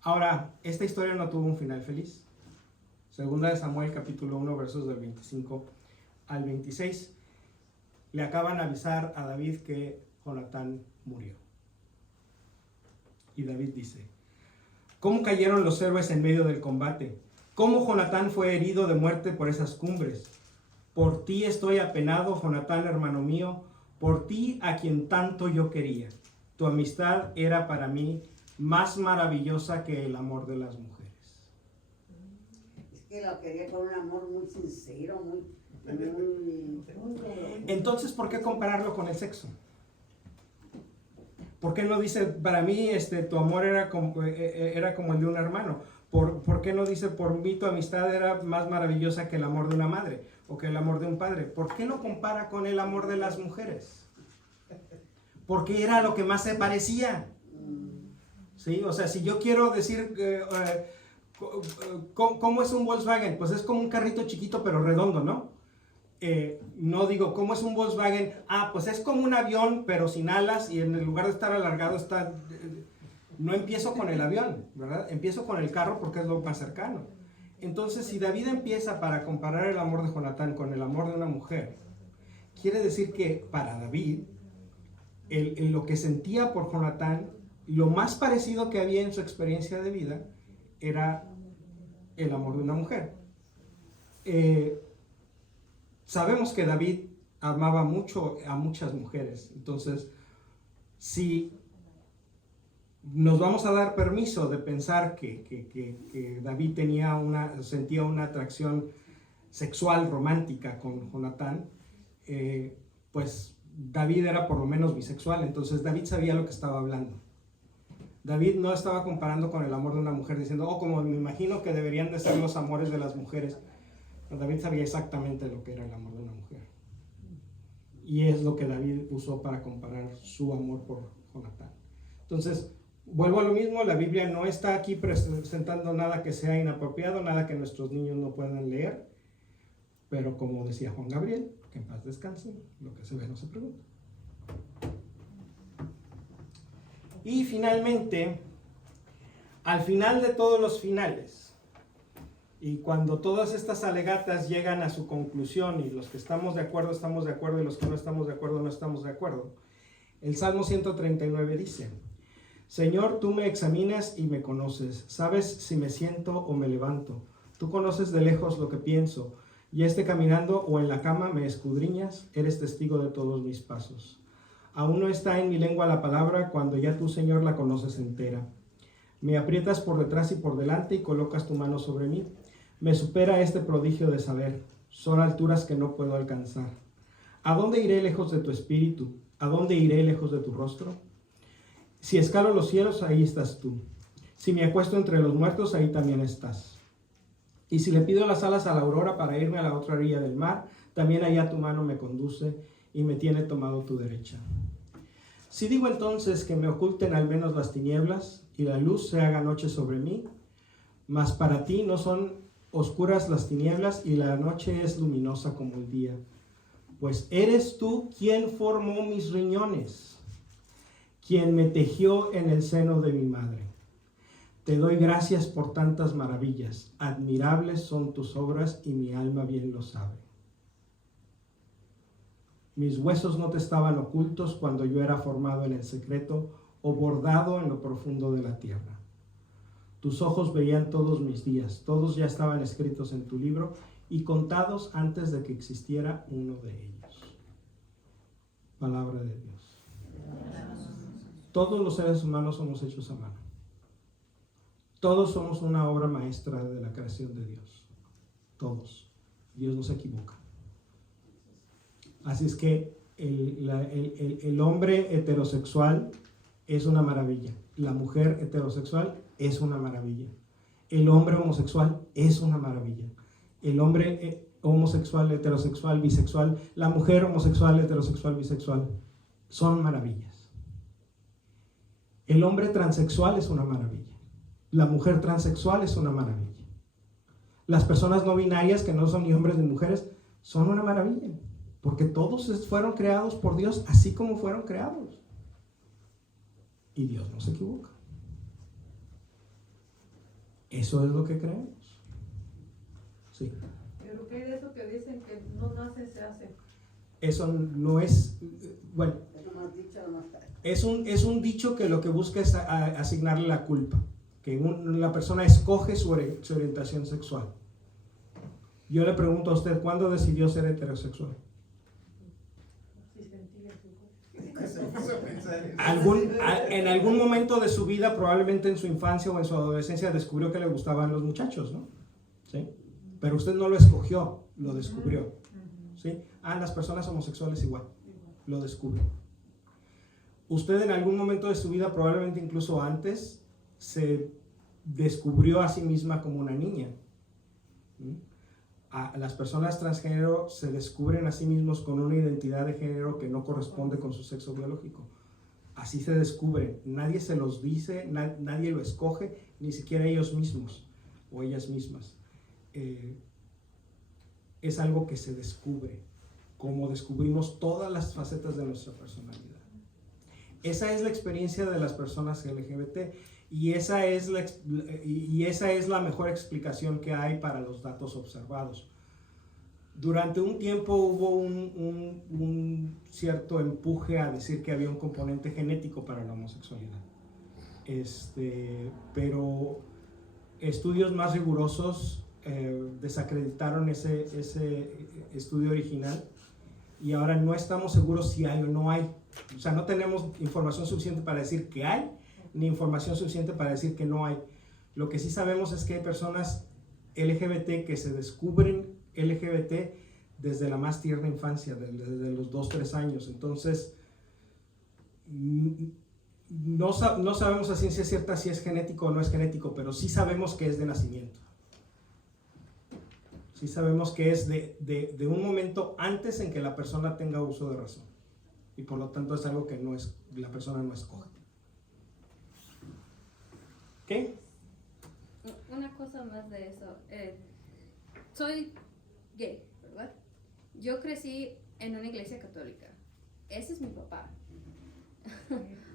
Ahora, esta historia no tuvo un final feliz. Segunda de Samuel, capítulo 1, versos del 25 al 26. Le acaban de avisar a David que Jonatán murió. Y David dice: ¿cómo cayeron los héroes en medio del combate? ¿Cómo Jonatán fue herido de muerte por esas cumbres? Por ti estoy apenado, Jonatán, hermano mío, por ti a quien tanto yo quería. Tu amistad era para mí más maravillosa que el amor de las mujeres. Es que lo quería con un amor muy sincero, muy Entonces, ¿por qué compararlo con el sexo? ¿Por qué no dice, para mí tu amor era como el de un hermano? ¿Por qué no dice, por mí tu amistad era más maravillosa que el amor de una madre o que el amor de un padre? ¿Por qué lo compara con el amor de las mujeres? Porque era lo que más se parecía. ¿Sí? O sea, si yo quiero decir ¿cómo es un Volkswagen? Pues es como un carrito chiquito pero redondo, ¿no? No digo, ¿cómo es un Volkswagen? Pues es como un avión pero sin alas, y en el lugar de estar alargado está... No empiezo con el avión, ¿verdad? Empiezo con el carro porque es lo más cercano. Entonces, si David empieza para comparar el amor de Jonatán con el amor de una mujer, quiere decir que para David, lo que sentía por Jonatán, lo más parecido que había en su experiencia de vida, era el amor de una mujer. Sabemos que David amaba mucho a muchas mujeres. Entonces, si nos vamos a dar permiso de pensar que David sentía una atracción sexual romántica con Jonatán, pues David era por lo menos bisexual. Entonces David sabía lo que estaba hablando. David no estaba comparando con el amor de una mujer diciendo, como me imagino que deberían de ser los amores de las mujeres. Pero David sabía exactamente lo que era el amor de una mujer. Y es lo que David usó para comparar su amor por Jonatán. Entonces, vuelvo a lo mismo, la Biblia no está aquí presentando nada que sea inapropiado, nada que nuestros niños no puedan leer. Pero como decía Juan Gabriel, que en paz descanse, lo que se ve no se pregunta. Y finalmente, al final de todos los finales, y cuando todas estas alegatas llegan a su conclusión, y los que estamos de acuerdo, y los que no estamos de acuerdo, no estamos de acuerdo, el Salmo 139 dice: Señor, tú me examinas y me conoces. Sabes si me siento o me levanto. Tú conoces de lejos lo que pienso. Y caminando o en la cama me escudriñas. Eres testigo de todos mis pasos. Aún no está en mi lengua la palabra cuando ya tú, Señor, la conoces entera. Me aprietas por detrás y por delante y colocas tu mano sobre mí. Me supera este prodigio de saber. Son alturas que no puedo alcanzar. ¿A dónde iré lejos de tu espíritu? ¿A dónde iré lejos de tu rostro? Si escalo los cielos, ahí estás tú. Si me acuesto entre los muertos, ahí también estás. Y si le pido las alas a la aurora para irme a la otra orilla del mar, también allá tu mano me conduce y me tiene tomado tu derecha. Si digo entonces que me oculten al menos las tinieblas y la luz se haga noche sobre mí, mas para ti no son oscuras las tinieblas y la noche es luminosa como el día. Pues eres tú quien formó mis riñones, quien me tejió en el seno de mi madre. Te doy gracias por tantas maravillas. Admirables son tus obras y mi alma bien lo sabe. Mis huesos no te estaban ocultos cuando yo era formado en el secreto o bordado en lo profundo de la tierra. Tus ojos veían todos mis días, todos ya estaban escritos en tu libro y contados antes de que existiera uno de ellos. Palabra de Dios. Todos los seres humanos somos hechos a mano. Todos somos una obra maestra de la creación de Dios. Todos. Dios no se equivoca. Así es que el hombre heterosexual es una maravilla. La mujer heterosexual es una maravilla. El hombre homosexual es una maravilla. El hombre homosexual, heterosexual, bisexual, la mujer homosexual, heterosexual, bisexual, son maravillas. El hombre transexual es una maravilla. La mujer transexual es una maravilla. Las personas no binarias, que no son ni hombres ni mujeres, son una maravilla. Porque todos fueron creados por Dios así como fueron creados. Y Dios no se equivoca. Eso es lo que creemos. Sí. Pero ¿qué hay de eso que dicen que no nace, se hace? Eso no es, bueno, es un dicho que lo que busca es asignarle la culpa. Que la persona escoge su orientación sexual. Yo le pregunto a usted, ¿cuándo decidió ser heterosexual? En algún momento de su vida, probablemente en su infancia o en su adolescencia, descubrió que le gustaban los muchachos, ¿no? ¿Sí? Pero usted no lo escogió, lo descubrió. ¿Sí? Las personas homosexuales igual, lo descubrió. Usted en algún momento de su vida, probablemente incluso antes, se descubrió a sí misma como una niña. Las personas transgénero se descubren a sí mismos con una identidad de género que no corresponde con su sexo biológico. Así se descubren. Nadie se los dice, nadie lo escoge, ni siquiera ellos mismos o ellas mismas. Es algo que se descubre, como descubrimos todas las facetas de nuestra personalidad. Esa es la experiencia de las personas LGBT y esa es la mejor explicación que hay para los datos observados. Durante un tiempo hubo un cierto empuje a decir que había un componente genético para la homosexualidad. Pero estudios más rigurosos desacreditaron ese estudio original y ahora no estamos seguros si hay o no hay. O sea, no tenemos información suficiente para decir que hay, ni información suficiente para decir que no hay. Lo que sí sabemos es que hay personas LGBT que se descubren LGBT desde la más tierna infancia, desde los 2-3 años. Entonces, no sabemos a ciencia cierta si es genético o no es genético, pero sí sabemos que es de nacimiento. Sí sabemos que es de un momento antes en que la persona tenga uso de razón. Y por lo tanto es algo que la persona no escoge. ¿Qué? Una cosa más de eso. Soy gay, ¿verdad? Yo crecí en una iglesia católica. Ese es mi papá.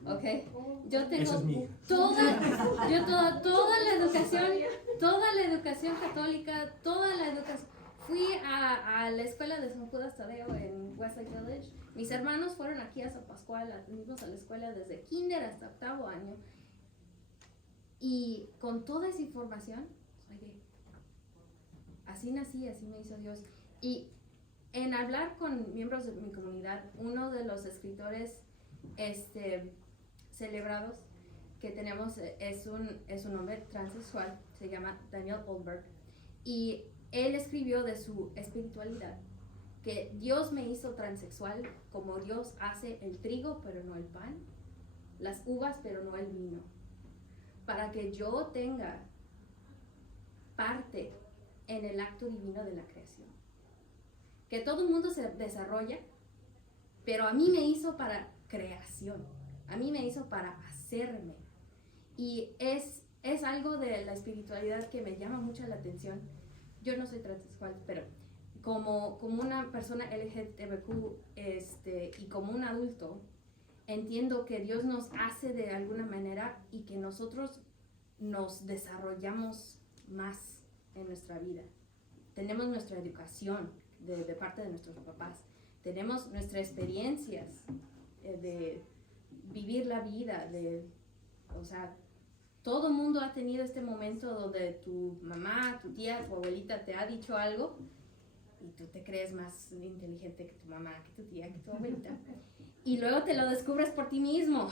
¿Ok? Yo tengo Esa es mi hija. toda la educación católica, toda la educación. Fui a la escuela de San Judas Tadeo en Westlake Village. Mis hermanos fueron aquí a San Pascual, fuimos a la escuela desde kinder hasta 8º año. Y con toda esa información, oye, así nací, así me hizo Dios. Y en hablar con miembros de mi comunidad, uno de los escritores celebrados que tenemos es un hombre transexual, se llama Daniel Oldberg, y él escribió de su espiritualidad, que Dios me hizo transexual como Dios hace el trigo pero no el pan, las uvas pero no el vino, para que yo tenga parte en el acto divino de la creación. Que todo el mundo se desarrolla, pero a mí me hizo para creación, a mí me hizo para hacerme. Y es algo de la espiritualidad que me llama mucho la atención. Yo no soy transexual, pero como una persona LGTBQ y como un adulto, entiendo que Dios nos hace de alguna manera y que nosotros nos desarrollamos más en nuestra vida. Tenemos nuestra educación de parte de nuestros papás, tenemos nuestras experiencias de vivir la vida, o sea, todo el mundo ha tenido este momento donde tu mamá, tu tía, tu abuelita te ha dicho algo y tú te crees más inteligente que tu mamá, que tu tía, que tu abuelita. Y luego te lo descubres por ti mismo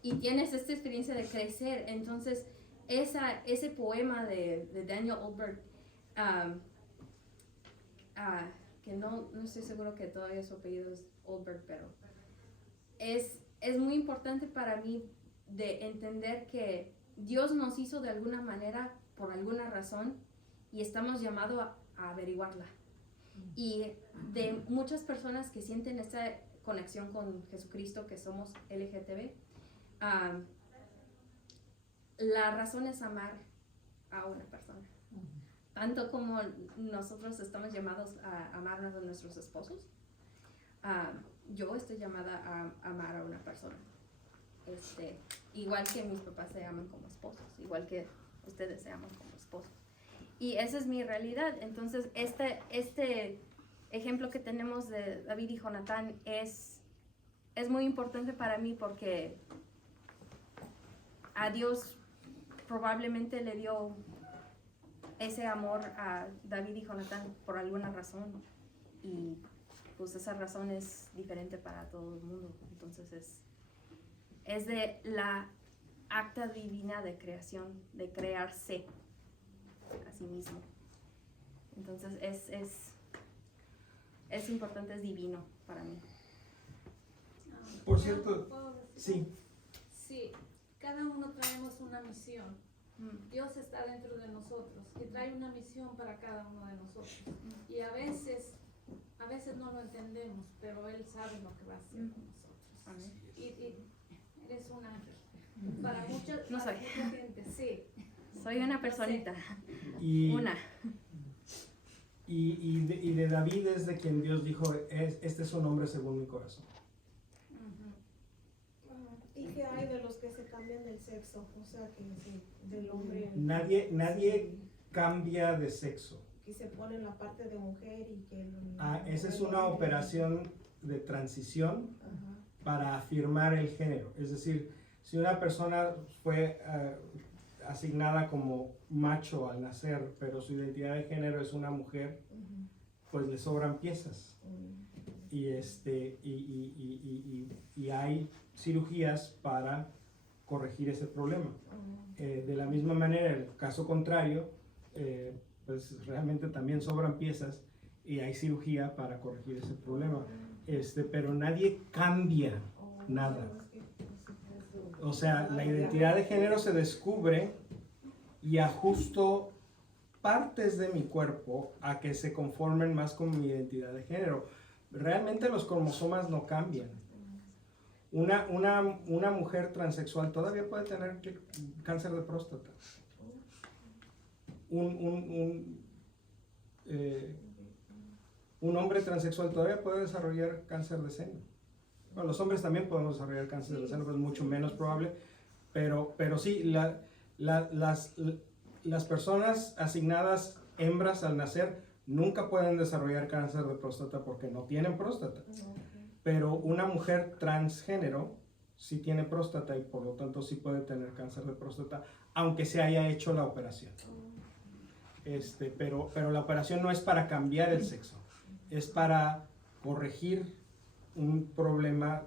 y tienes esta experiencia de crecer. Entonces, ese poema de Daniel Oldberg, que no estoy seguro que todavía su apellido es Oldberg, pero es muy importante para mí de entender que Dios nos hizo de alguna manera, por alguna razón, y estamos llamados a averiguarla. Y de muchas personas que sienten esta conexión con Jesucristo, que somos LGTB, la razón es amar a una persona. Tanto como nosotros estamos llamados a amarnos a nuestros esposos, yo estoy llamada a amar a una persona. Igual que mis papás se aman como esposos, igual que ustedes se aman como esposos. Y esa es mi realidad. Entonces, este ejemplo que tenemos de David y Jonatán es muy importante para mí porque a Dios probablemente le dio ese amor a David y Jonatán por alguna razón. Y pues esa razón es diferente para todo el mundo. Entonces es de la acta divina de creación, de crearse a sí mismo. Entonces es importante, es divino para mí. Por cierto, ¿Puedo decir? sí. Sí, cada uno traemos una misión. Dios está dentro de nosotros y trae una misión para cada uno de nosotros. Y a veces no lo entendemos, pero Él sabe lo que va a hacer con nosotros. Amén. Y eres un ángel. Para mucha gente, sí. Soy una personita. Y, Una. y de David es de quien Dios dijo, este es un hombre según mi corazón. ¿Y qué hay de los que se cambian el sexo? O sea, que del hombre... Nadie cambia de sexo. Que se pone en la parte de mujer y que... Esa es una operación de transición para afirmar el género. Es decir, si una persona fue asignada como macho al nacer, pero su identidad de género es una mujer, pues le sobran piezas. Y hay cirugías para corregir ese problema. De la misma manera, en el caso contrario, pues realmente también sobran piezas y hay cirugía para corregir ese problema. Pero nadie cambia nada. O sea, la identidad de género se descubre y ajusto partes de mi cuerpo a que se conformen más con mi identidad de género. Realmente los cromosomas no cambian. Una mujer transexual todavía puede tener cáncer de próstata. Un hombre transexual todavía puede desarrollar cáncer de seno. Bueno, los hombres también podemos desarrollar cáncer de seno, pero es mucho menos probable. Pero sí, las personas asignadas hembras al nacer nunca pueden desarrollar cáncer de próstata porque no tienen próstata. Pero una mujer transgénero sí tiene próstata y por lo tanto sí puede tener cáncer de próstata, aunque se haya hecho la operación. Pero la operación no es para cambiar el sexo, es para corregir un problema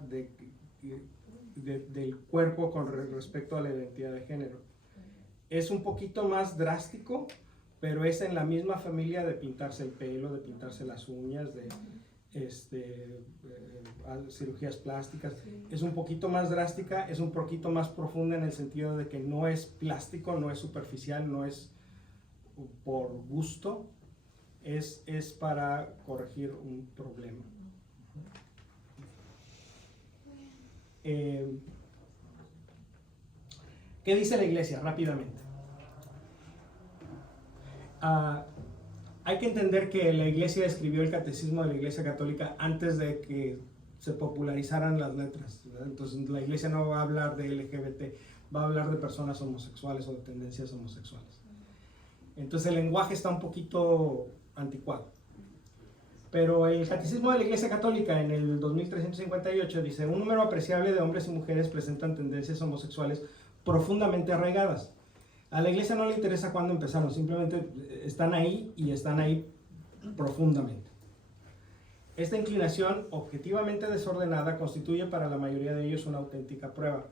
del cuerpo con respecto a la identidad de género. Es un poquito más drástico, pero es en la misma familia de pintarse el pelo, de pintarse las uñas, de cirugías plásticas. Es un poquito más drástica, es un poquito más profunda en el sentido de que no es plástico, no es superficial, no es por gusto, es para corregir un problema. ¿Qué dice la iglesia? Rápidamente. Hay que entender que la iglesia escribió el catecismo de la iglesia católica antes de que se popularizaran las letras, ¿verdad? Entonces la iglesia no va a hablar de LGBT, va a hablar de personas homosexuales o de tendencias homosexuales. Entonces el lenguaje está un poquito anticuado. Pero el catecismo de la iglesia católica en el 2358 dice: un número apreciable de hombres y mujeres presentan tendencias homosexuales profundamente arraigadas. A la iglesia no le interesa cuándo empezaron, simplemente están ahí y están ahí profundamente. Esta inclinación objetivamente desordenada constituye para la mayoría de ellos una auténtica prueba.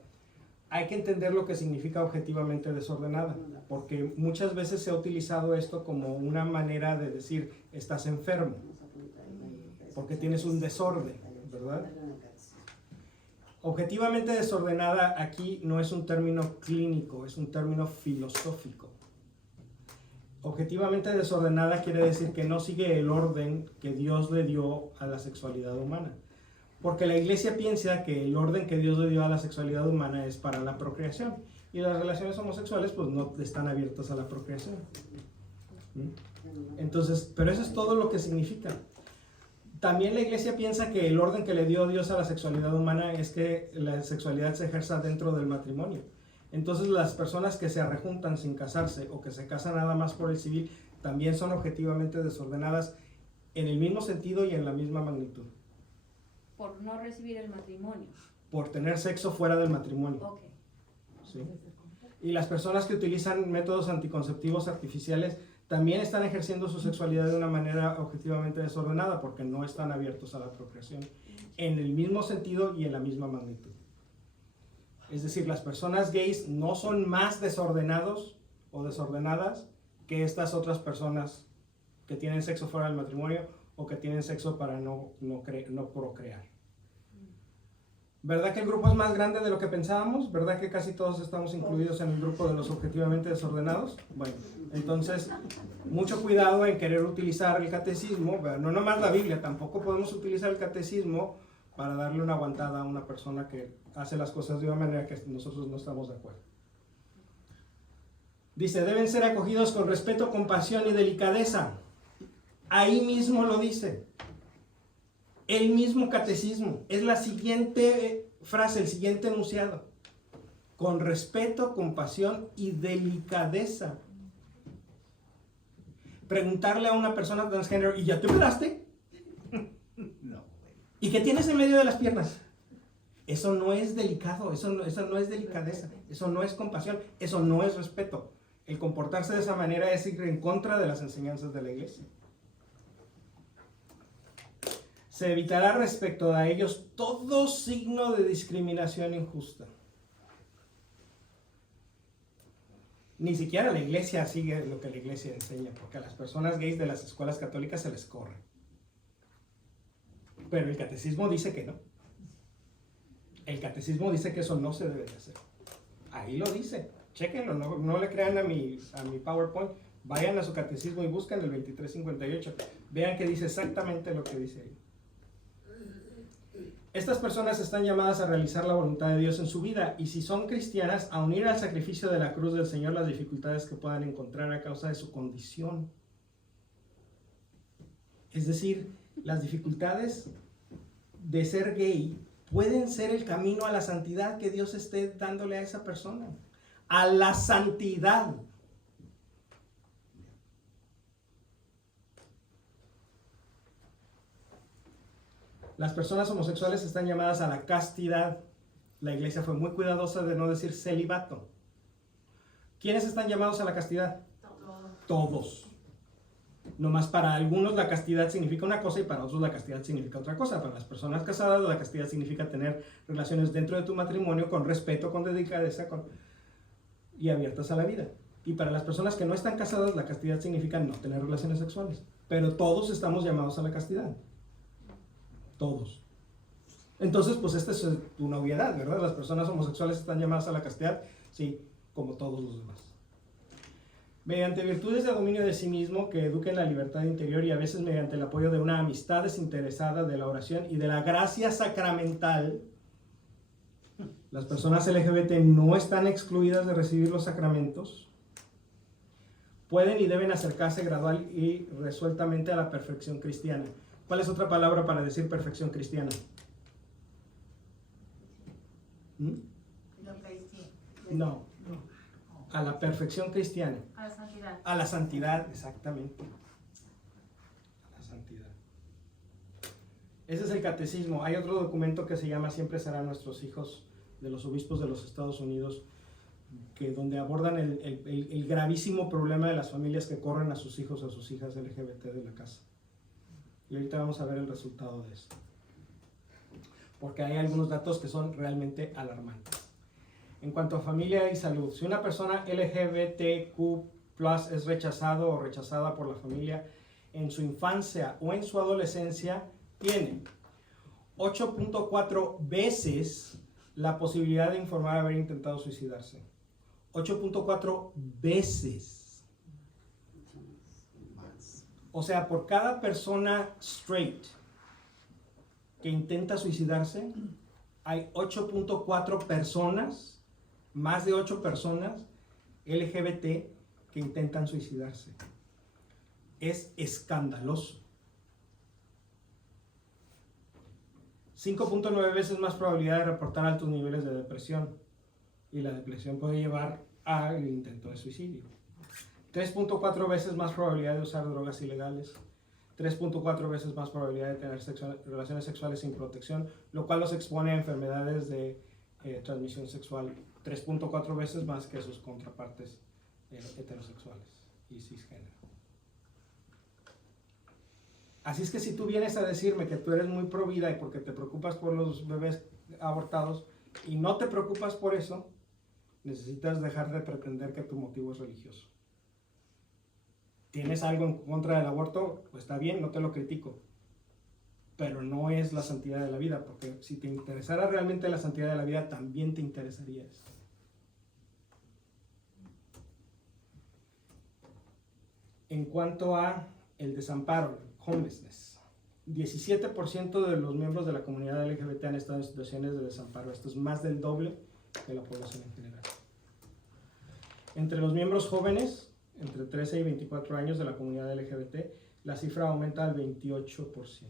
Hay que entender lo que significa objetivamente desordenada, porque muchas veces se ha utilizado esto como una manera de decir estás enfermo, porque tienes un desorden, ¿verdad? Objetivamente desordenada aquí no es un término clínico, es un término filosófico. Objetivamente desordenada quiere decir que no sigue el orden que Dios le dio a la sexualidad humana. Porque la iglesia piensa que el orden que Dios le dio a la sexualidad humana es para la procreación. Y las relaciones homosexuales pues no están abiertas a la procreación. Entonces, pero eso es todo lo que significa. También la iglesia piensa que el orden que le dio Dios a la sexualidad humana es que la sexualidad se ejerza dentro del matrimonio. Entonces las personas que se arrejuntan sin casarse o que se casan nada más por el civil también son objetivamente desordenadas en el mismo sentido y en la misma magnitud. Por no recibir el matrimonio. Por tener sexo fuera del matrimonio. Okay. ¿Sí? Y las personas que utilizan métodos anticonceptivos artificiales también están ejerciendo su sexualidad de una manera objetivamente desordenada porque no están abiertos a la procreación en el mismo sentido y en la misma magnitud. Es decir, las personas gays no son más desordenados o desordenadas que estas otras personas que tienen sexo fuera del matrimonio o que tienen sexo para no procrear. ¿Verdad que el grupo es más grande de lo que pensábamos? ¿Verdad que casi todos estamos incluidos en el grupo de los objetivamente desordenados? Bueno, entonces, mucho cuidado en querer utilizar el catecismo, no nomás la Biblia, tampoco podemos utilizar el catecismo para darle una aguantada a una persona que hace las cosas de una manera que nosotros no estamos de acuerdo. Dice, deben ser acogidos con respeto, compasión y delicadeza. Ahí mismo lo dice. El mismo catecismo. Es la siguiente frase, el siguiente enunciado. Con respeto, compasión y delicadeza. Preguntarle a una persona transgénero, ¿y ya te operaste? No. ¿Y qué tienes en medio de las piernas? Eso no es delicado, eso no es delicadeza, eso no es compasión, eso no es respeto. El comportarse de esa manera es ir en contra de las enseñanzas de la iglesia. Se evitará respecto a ellos todo signo de discriminación injusta. Ni siquiera la iglesia sigue lo que la iglesia enseña, porque a las personas gays de las escuelas católicas se les corre. Pero el catecismo dice que no. El catecismo dice que eso no se debe de hacer. Ahí lo dice. Chéquenlo, no le crean a mi PowerPoint. Vayan a su catecismo y buscan el 2358. Vean que dice exactamente lo que dice ahí. Estas personas están llamadas a realizar la voluntad de Dios en su vida y si son cristianas, a unir al sacrificio de la cruz del Señor las dificultades que puedan encontrar a causa de su condición. Es decir, las dificultades de ser gay pueden ser el camino a la santidad que Dios esté dándole a esa persona. A la santidad. Las personas homosexuales están llamadas a la castidad. La iglesia fue muy cuidadosa de no decir celibato. ¿Quiénes están llamados a la castidad? Todos. Nomás para algunos la castidad significa una cosa y para otros la castidad significa otra cosa. Para las personas casadas la castidad significa tener relaciones dentro de tu matrimonio con respeto, con delicadeza y abiertas a la vida. Y para las personas que no están casadas la castidad significa no tener relaciones sexuales. Pero todos estamos llamados a la castidad. Todos. Entonces, pues esta es una obviedad, ¿verdad? Las personas homosexuales están llamadas a la castidad, sí, como todos los demás. Mediante virtudes de dominio de sí mismo que eduquen la libertad interior y a veces mediante el apoyo de una amistad desinteresada, de la oración y de la gracia sacramental, las personas LGBT no están excluidas de recibir los sacramentos, pueden y deben acercarse gradual y resueltamente a la perfección cristiana. ¿Cuál es otra palabra para decir perfección cristiana? No, a la perfección cristiana. A la santidad. A la santidad, exactamente. A la santidad. Ese es el catecismo. Hay otro documento que se llama Siempre serán nuestros hijos, de los obispos de los Estados Unidos, donde abordan el gravísimo problema de las familias que corren a sus hijos o a sus hijas LGBT de la casa. Y ahorita vamos a ver el resultado de eso. Porque hay algunos datos que son realmente alarmantes. En cuanto a familia y salud, si una persona LGBTQ+ es rechazado o rechazada por la familia en su infancia o en su adolescencia, tiene 8.4 veces la posibilidad de informar haber intentado suicidarse. 8.4 veces. O sea, por cada persona straight que intenta suicidarse, hay 8.4 personas, más de 8 personas LGBT que intentan suicidarse. Es escandaloso. 5.9 veces más probabilidad de reportar altos niveles de depresión, y la depresión puede llevar al intento de suicidio. 3.4 veces más probabilidad de usar drogas ilegales. 3.4 veces más probabilidad de tener relaciones sexuales sin protección, lo cual los expone a enfermedades de transmisión sexual 3.4 veces más que sus contrapartes heterosexuales y cisgénero. Así es que si tú vienes a decirme que tú eres muy pro vida y porque te preocupas por los bebés abortados y no te preocupas por eso, necesitas dejar de pretender que tu motivo es religioso. ¿Tienes algo en contra del aborto? Pues está bien, no te lo critico. Pero no es la santidad de la vida, porque si te interesara realmente la santidad de la vida, también te interesaría esto. En cuanto a el desamparo, homelessness, 17% de los miembros de la comunidad LGBT han estado en situaciones de desamparo. Esto es más del doble de la población en general. Entre los miembros jóvenes, entre 13 y 24 años de la comunidad LGBT, la cifra aumenta al 28%.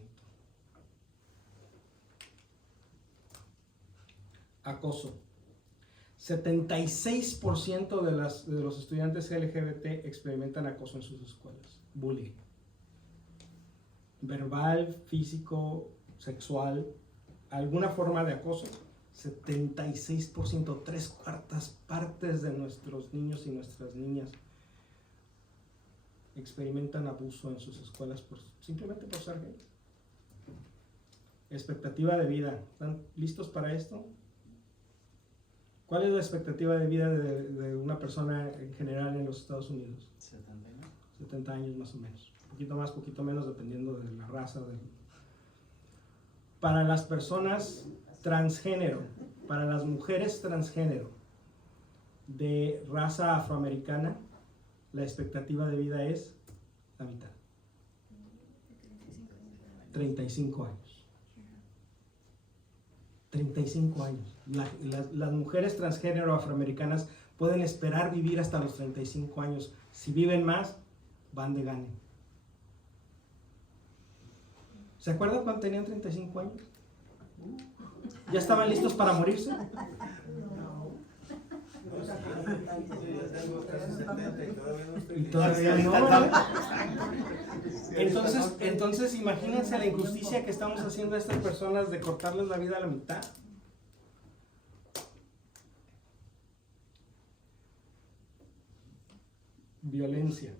Acoso. 76% de los estudiantes LGBT experimentan acoso en sus escuelas. Bullying. Verbal, físico, sexual, alguna forma de acoso. 76%, 3/4 partes de nuestros niños y nuestras niñas experimentan abuso en sus escuelas simplemente por ser gay. Expectativa de vida. ¿Están listos para esto? ¿Cuál es la expectativa de vida de una persona en general en los Estados Unidos? 70 años más o menos. Un poquito más, poquito menos, dependiendo de la raza. Para las personas transgénero, para las mujeres transgénero de raza afroamericana, la expectativa de vida es la mitad. 35 años. 35 años. Las mujeres transgénero afroamericanas pueden esperar vivir hasta los 35 años. Si viven más, van de gane. ¿Se acuerdan cuando tenían 35 años? ¿Ya estaban listos para morirse? Y todavía no. Entonces imagínense la injusticia que estamos haciendo a estas personas de cortarles la vida a la mitad. violencia.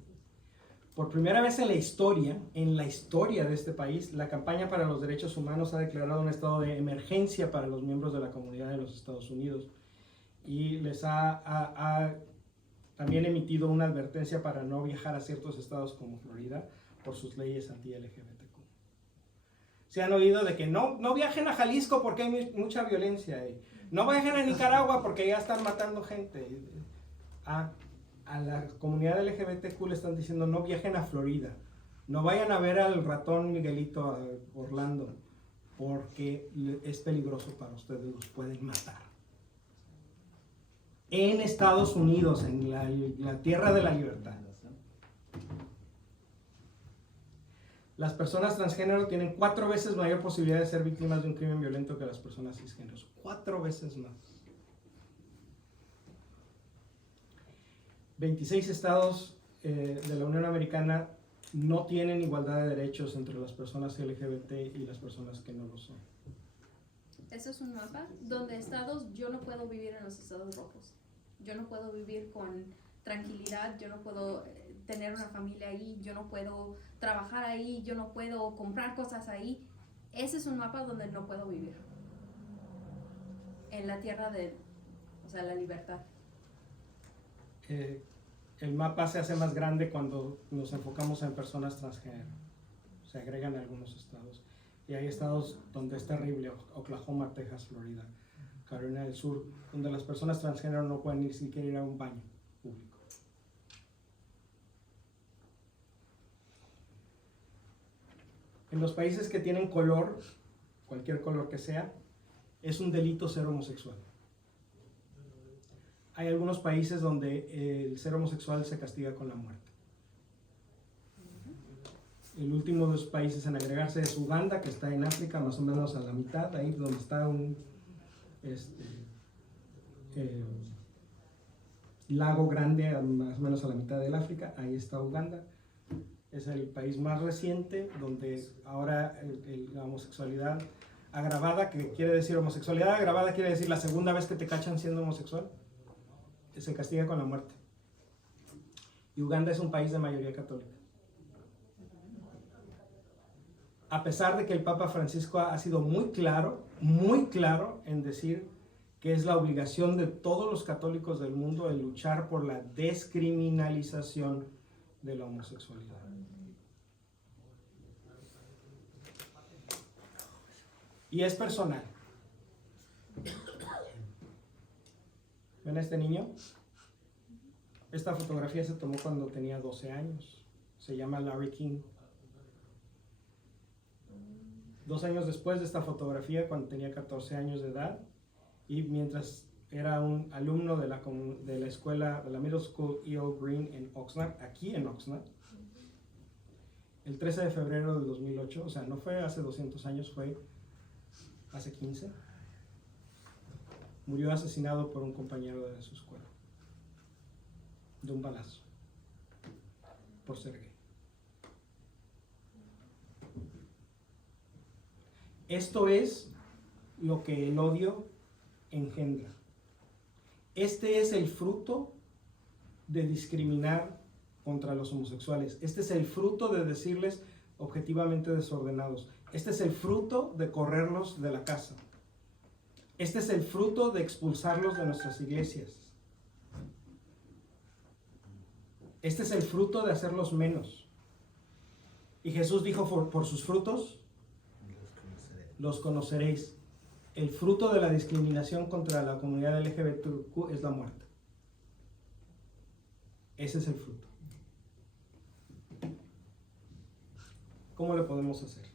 Por primera vez en la historia de este país, la campaña para los derechos humanos ha declarado un estado de emergencia para los miembros de la comunidad de los Estados Unidos y les ha también emitido una advertencia para no viajar a ciertos estados como Florida por sus leyes anti-LGBTQ. Se han oído de que no viajen a Jalisco porque hay mucha violencia, y no viajen a Nicaragua porque ya están matando gente. A la comunidad LGBTQ le están diciendo no viajen a Florida, no vayan a ver al ratón Miguelito a Orlando porque es peligroso para ustedes, los pueden matar. En Estados Unidos, en la tierra de la libertad. Las personas transgénero tienen 4 veces mayor posibilidad de ser víctimas de un crimen violento que las personas cisgéneros. 4 veces más. 26 estados de la Unión Americana no tienen igualdad de derechos entre las personas LGBT y las personas que no lo son. Eso es un mapa donde yo no puedo vivir en los estados rojos. Yo no puedo vivir con tranquilidad, yo no puedo tener una familia ahí, yo no puedo trabajar ahí, yo no puedo comprar cosas ahí. Ese es un mapa donde no puedo vivir. En la tierra de, la libertad. El mapa se hace más grande cuando nos enfocamos en personas transgénero. Se agregan algunos estados. Y hay estados donde es terrible: Oklahoma, Texas, Florida, Carolina del Sur, donde las personas transgénero no pueden ni siquiera ir a un baño público. En los países que tienen color, cualquier color que sea, es un delito ser homosexual. Hay algunos países donde el ser homosexual se castiga con la muerte. El último de los países en agregarse es Uganda, que está en África, más o menos a la mitad, ahí donde está un lago grande, más o menos a la mitad del África, ahí está Uganda. Es el país más reciente donde ahora la homosexualidad agravada, que quiere decir homosexualidad agravada, quiere decir la segunda vez que te cachan siendo homosexual, se castiga con la muerte. Y Uganda es un país de mayoría católica. A pesar de que el Papa Francisco ha sido muy claro en decir que es la obligación de todos los católicos del mundo el luchar por la descriminalización de la homosexualidad. Y es personal. ¿Ven a este niño? Esta fotografía se tomó cuando tenía 12 años. Se llama Larry King. 2 años después de esta fotografía, cuando tenía 14 años de edad, y mientras era un alumno de la escuela, de la Middle School E.O. Green en Oxnard, aquí en Oxnard, el 13 de febrero del 2008, o sea, no fue hace 200 años, fue hace 15, murió asesinado por un compañero de su escuela, de un balazo, por ser gay. Esto es lo que el odio engendra. Este es el fruto de discriminar contra los homosexuales. Este es el fruto de decirles objetivamente desordenados. Este es el fruto de correrlos de la casa. Este es el fruto de expulsarlos de nuestras iglesias. Este es el fruto de hacerlos menos. Y Jesús dijo, por sus frutos los conoceréis. El fruto de la discriminación contra la comunidad LGBTQ es la muerte. Ese es el fruto. ¿Cómo le podemos hacer?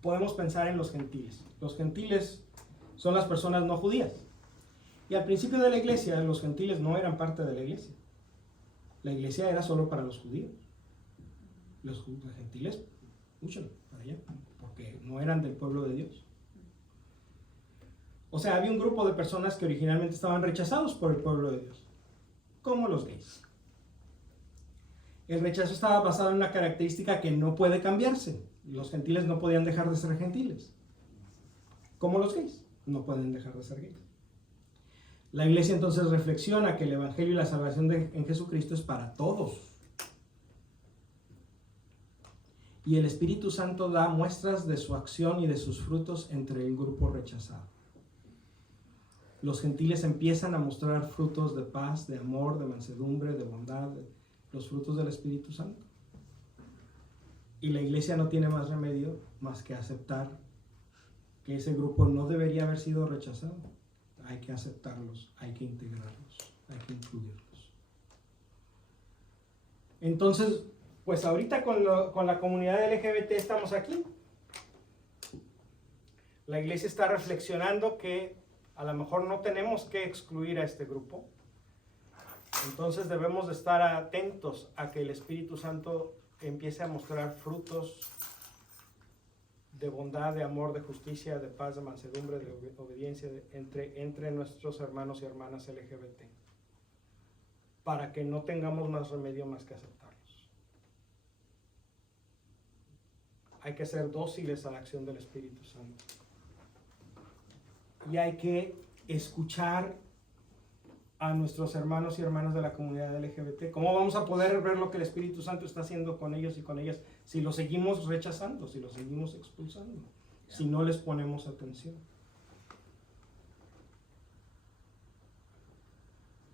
Podemos pensar en los gentiles. Los gentiles son las personas no judías. Y al principio de la iglesia, los gentiles no eran parte de la iglesia. La iglesia era solo para los judíos. Los gentiles, escúchenlo, para allá, porque no eran del pueblo de Dios. O sea, había un grupo de personas que originalmente estaban rechazados por el pueblo de Dios, como los gays. El rechazo estaba basado en una característica que no puede cambiarse. Los gentiles no podían dejar de ser gentiles, como los gays no pueden dejar de ser gays. La iglesia entonces reflexiona que el evangelio y la salvación en Jesucristo es para todos. Y el Espíritu Santo da muestras de su acción y de sus frutos entre el grupo rechazado. Los gentiles empiezan a mostrar frutos de paz, de amor, de mansedumbre, de bondad, los frutos del Espíritu Santo. Y la iglesia no tiene más remedio más que aceptar que ese grupo no debería haber sido rechazado. Hay que aceptarlos, hay que integrarlos, hay que incluirlos. Entonces, pues ahorita con la comunidad LGBT estamos aquí. La iglesia está reflexionando que a lo mejor no tenemos que excluir a este grupo. Entonces debemos de estar atentos a que el Espíritu Santo empiece a mostrar frutos de bondad, de amor, de justicia, de paz, de mansedumbre, de obediencia entre nuestros hermanos y hermanas LGBT, para que no tengamos más remedio más que aceptarlos. Hay que ser dóciles a la acción del Espíritu Santo. Y hay que escuchar a nuestros hermanos y hermanas de la comunidad LGBT. ¿Cómo vamos a poder ver lo que el Espíritu Santo está haciendo con ellos y con ellas si los seguimos rechazando, si los seguimos expulsando, si no les ponemos atención?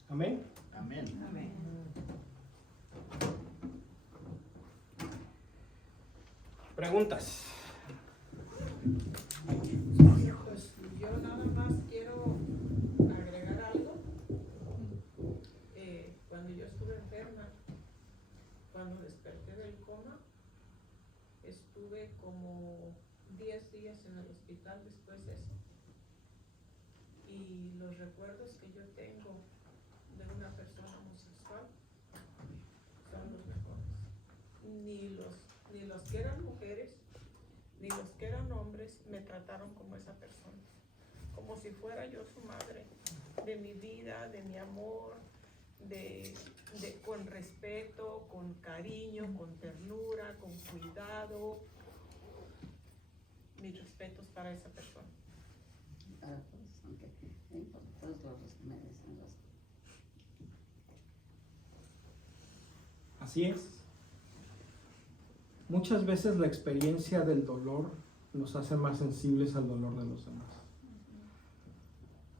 Amén. Amén. Amén. Preguntas. Pues yo nada más quiero agregar algo. Cuando yo estuve enferma, cuando desperté del coma, estuve como 10 días en el hospital después de eso. Y los recuerdos que yo tengo de una persona homosexual son los mejores. Ni los que eran mujeres, ni los que eran hombres me trataron como esa persona. Como si fuera yo su madre, de mi vida, de mi amor, con respeto, con cariño, con ternura, con cuidado. Mis respetos para esa persona. Para todos, aunque todos los que merecen los. Así es. Muchas veces la experiencia del dolor nos hace más sensibles al dolor de los demás.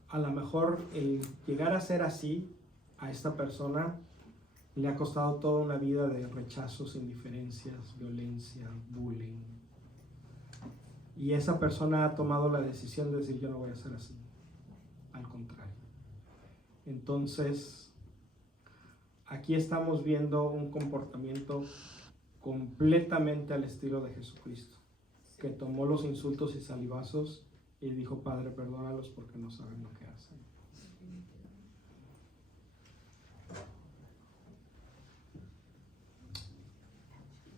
A lo mejor el llegar a ser así a esta persona le ha costado toda una vida de rechazos, indiferencias, violencia, bullying. Y esa persona ha tomado la decisión de decir: yo no voy a ser así. Al contrario. Entonces, aquí estamos viendo un comportamiento completamente al estilo de Jesucristo, que tomó los insultos y salivazos y dijo: Padre, perdónalos porque no saben lo que hacen.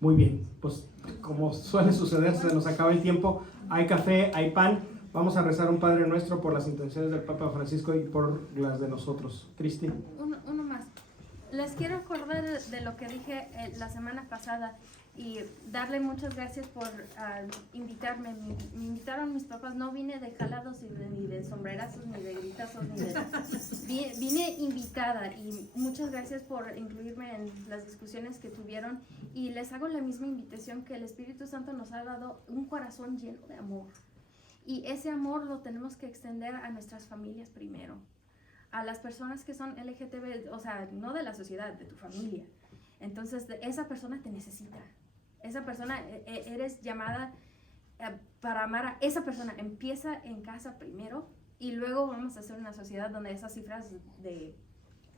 Muy bien, pues como suele suceder, se nos acaba el tiempo. Hay café, hay pan. Vamos a rezar un Padre Nuestro por las intenciones del Papa Francisco y por las de nosotros. Cristi. Uno más. Les quiero acordar de lo que dije la semana pasada y darle muchas gracias por invitarme. Me invitaron mis papás, no vine de jalados ni de sombrerazos, ni de gritazos, vine invitada, y muchas gracias por incluirme en las discusiones que tuvieron, y les hago la misma invitación, que el Espíritu Santo nos ha dado un corazón lleno de amor, y ese amor lo tenemos que extender a nuestras familias primero, a las personas que son LGTB, o sea, no de la sociedad, de tu familia. Entonces, esa persona te necesita. Esa persona, eres llamada para amar a esa persona. Empieza en casa primero y luego vamos a hacer una sociedad donde esas cifras de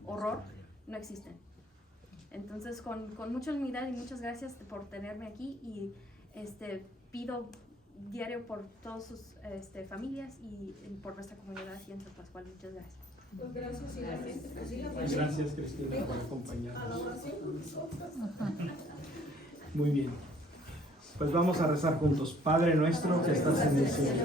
horror no existen. Entonces, con mucha humildad y muchas gracias por tenerme aquí, y pido diario por todas sus familias y por nuestra comunidad aquí en San Pascual. Muchas gracias. Pues gracias igualmente. Pues síganos. Gracias, Cristina, por acompañarnos. A la oración con nosotros. Muy bien. Pues vamos a rezar juntos. Padre nuestro que estás en el cielo.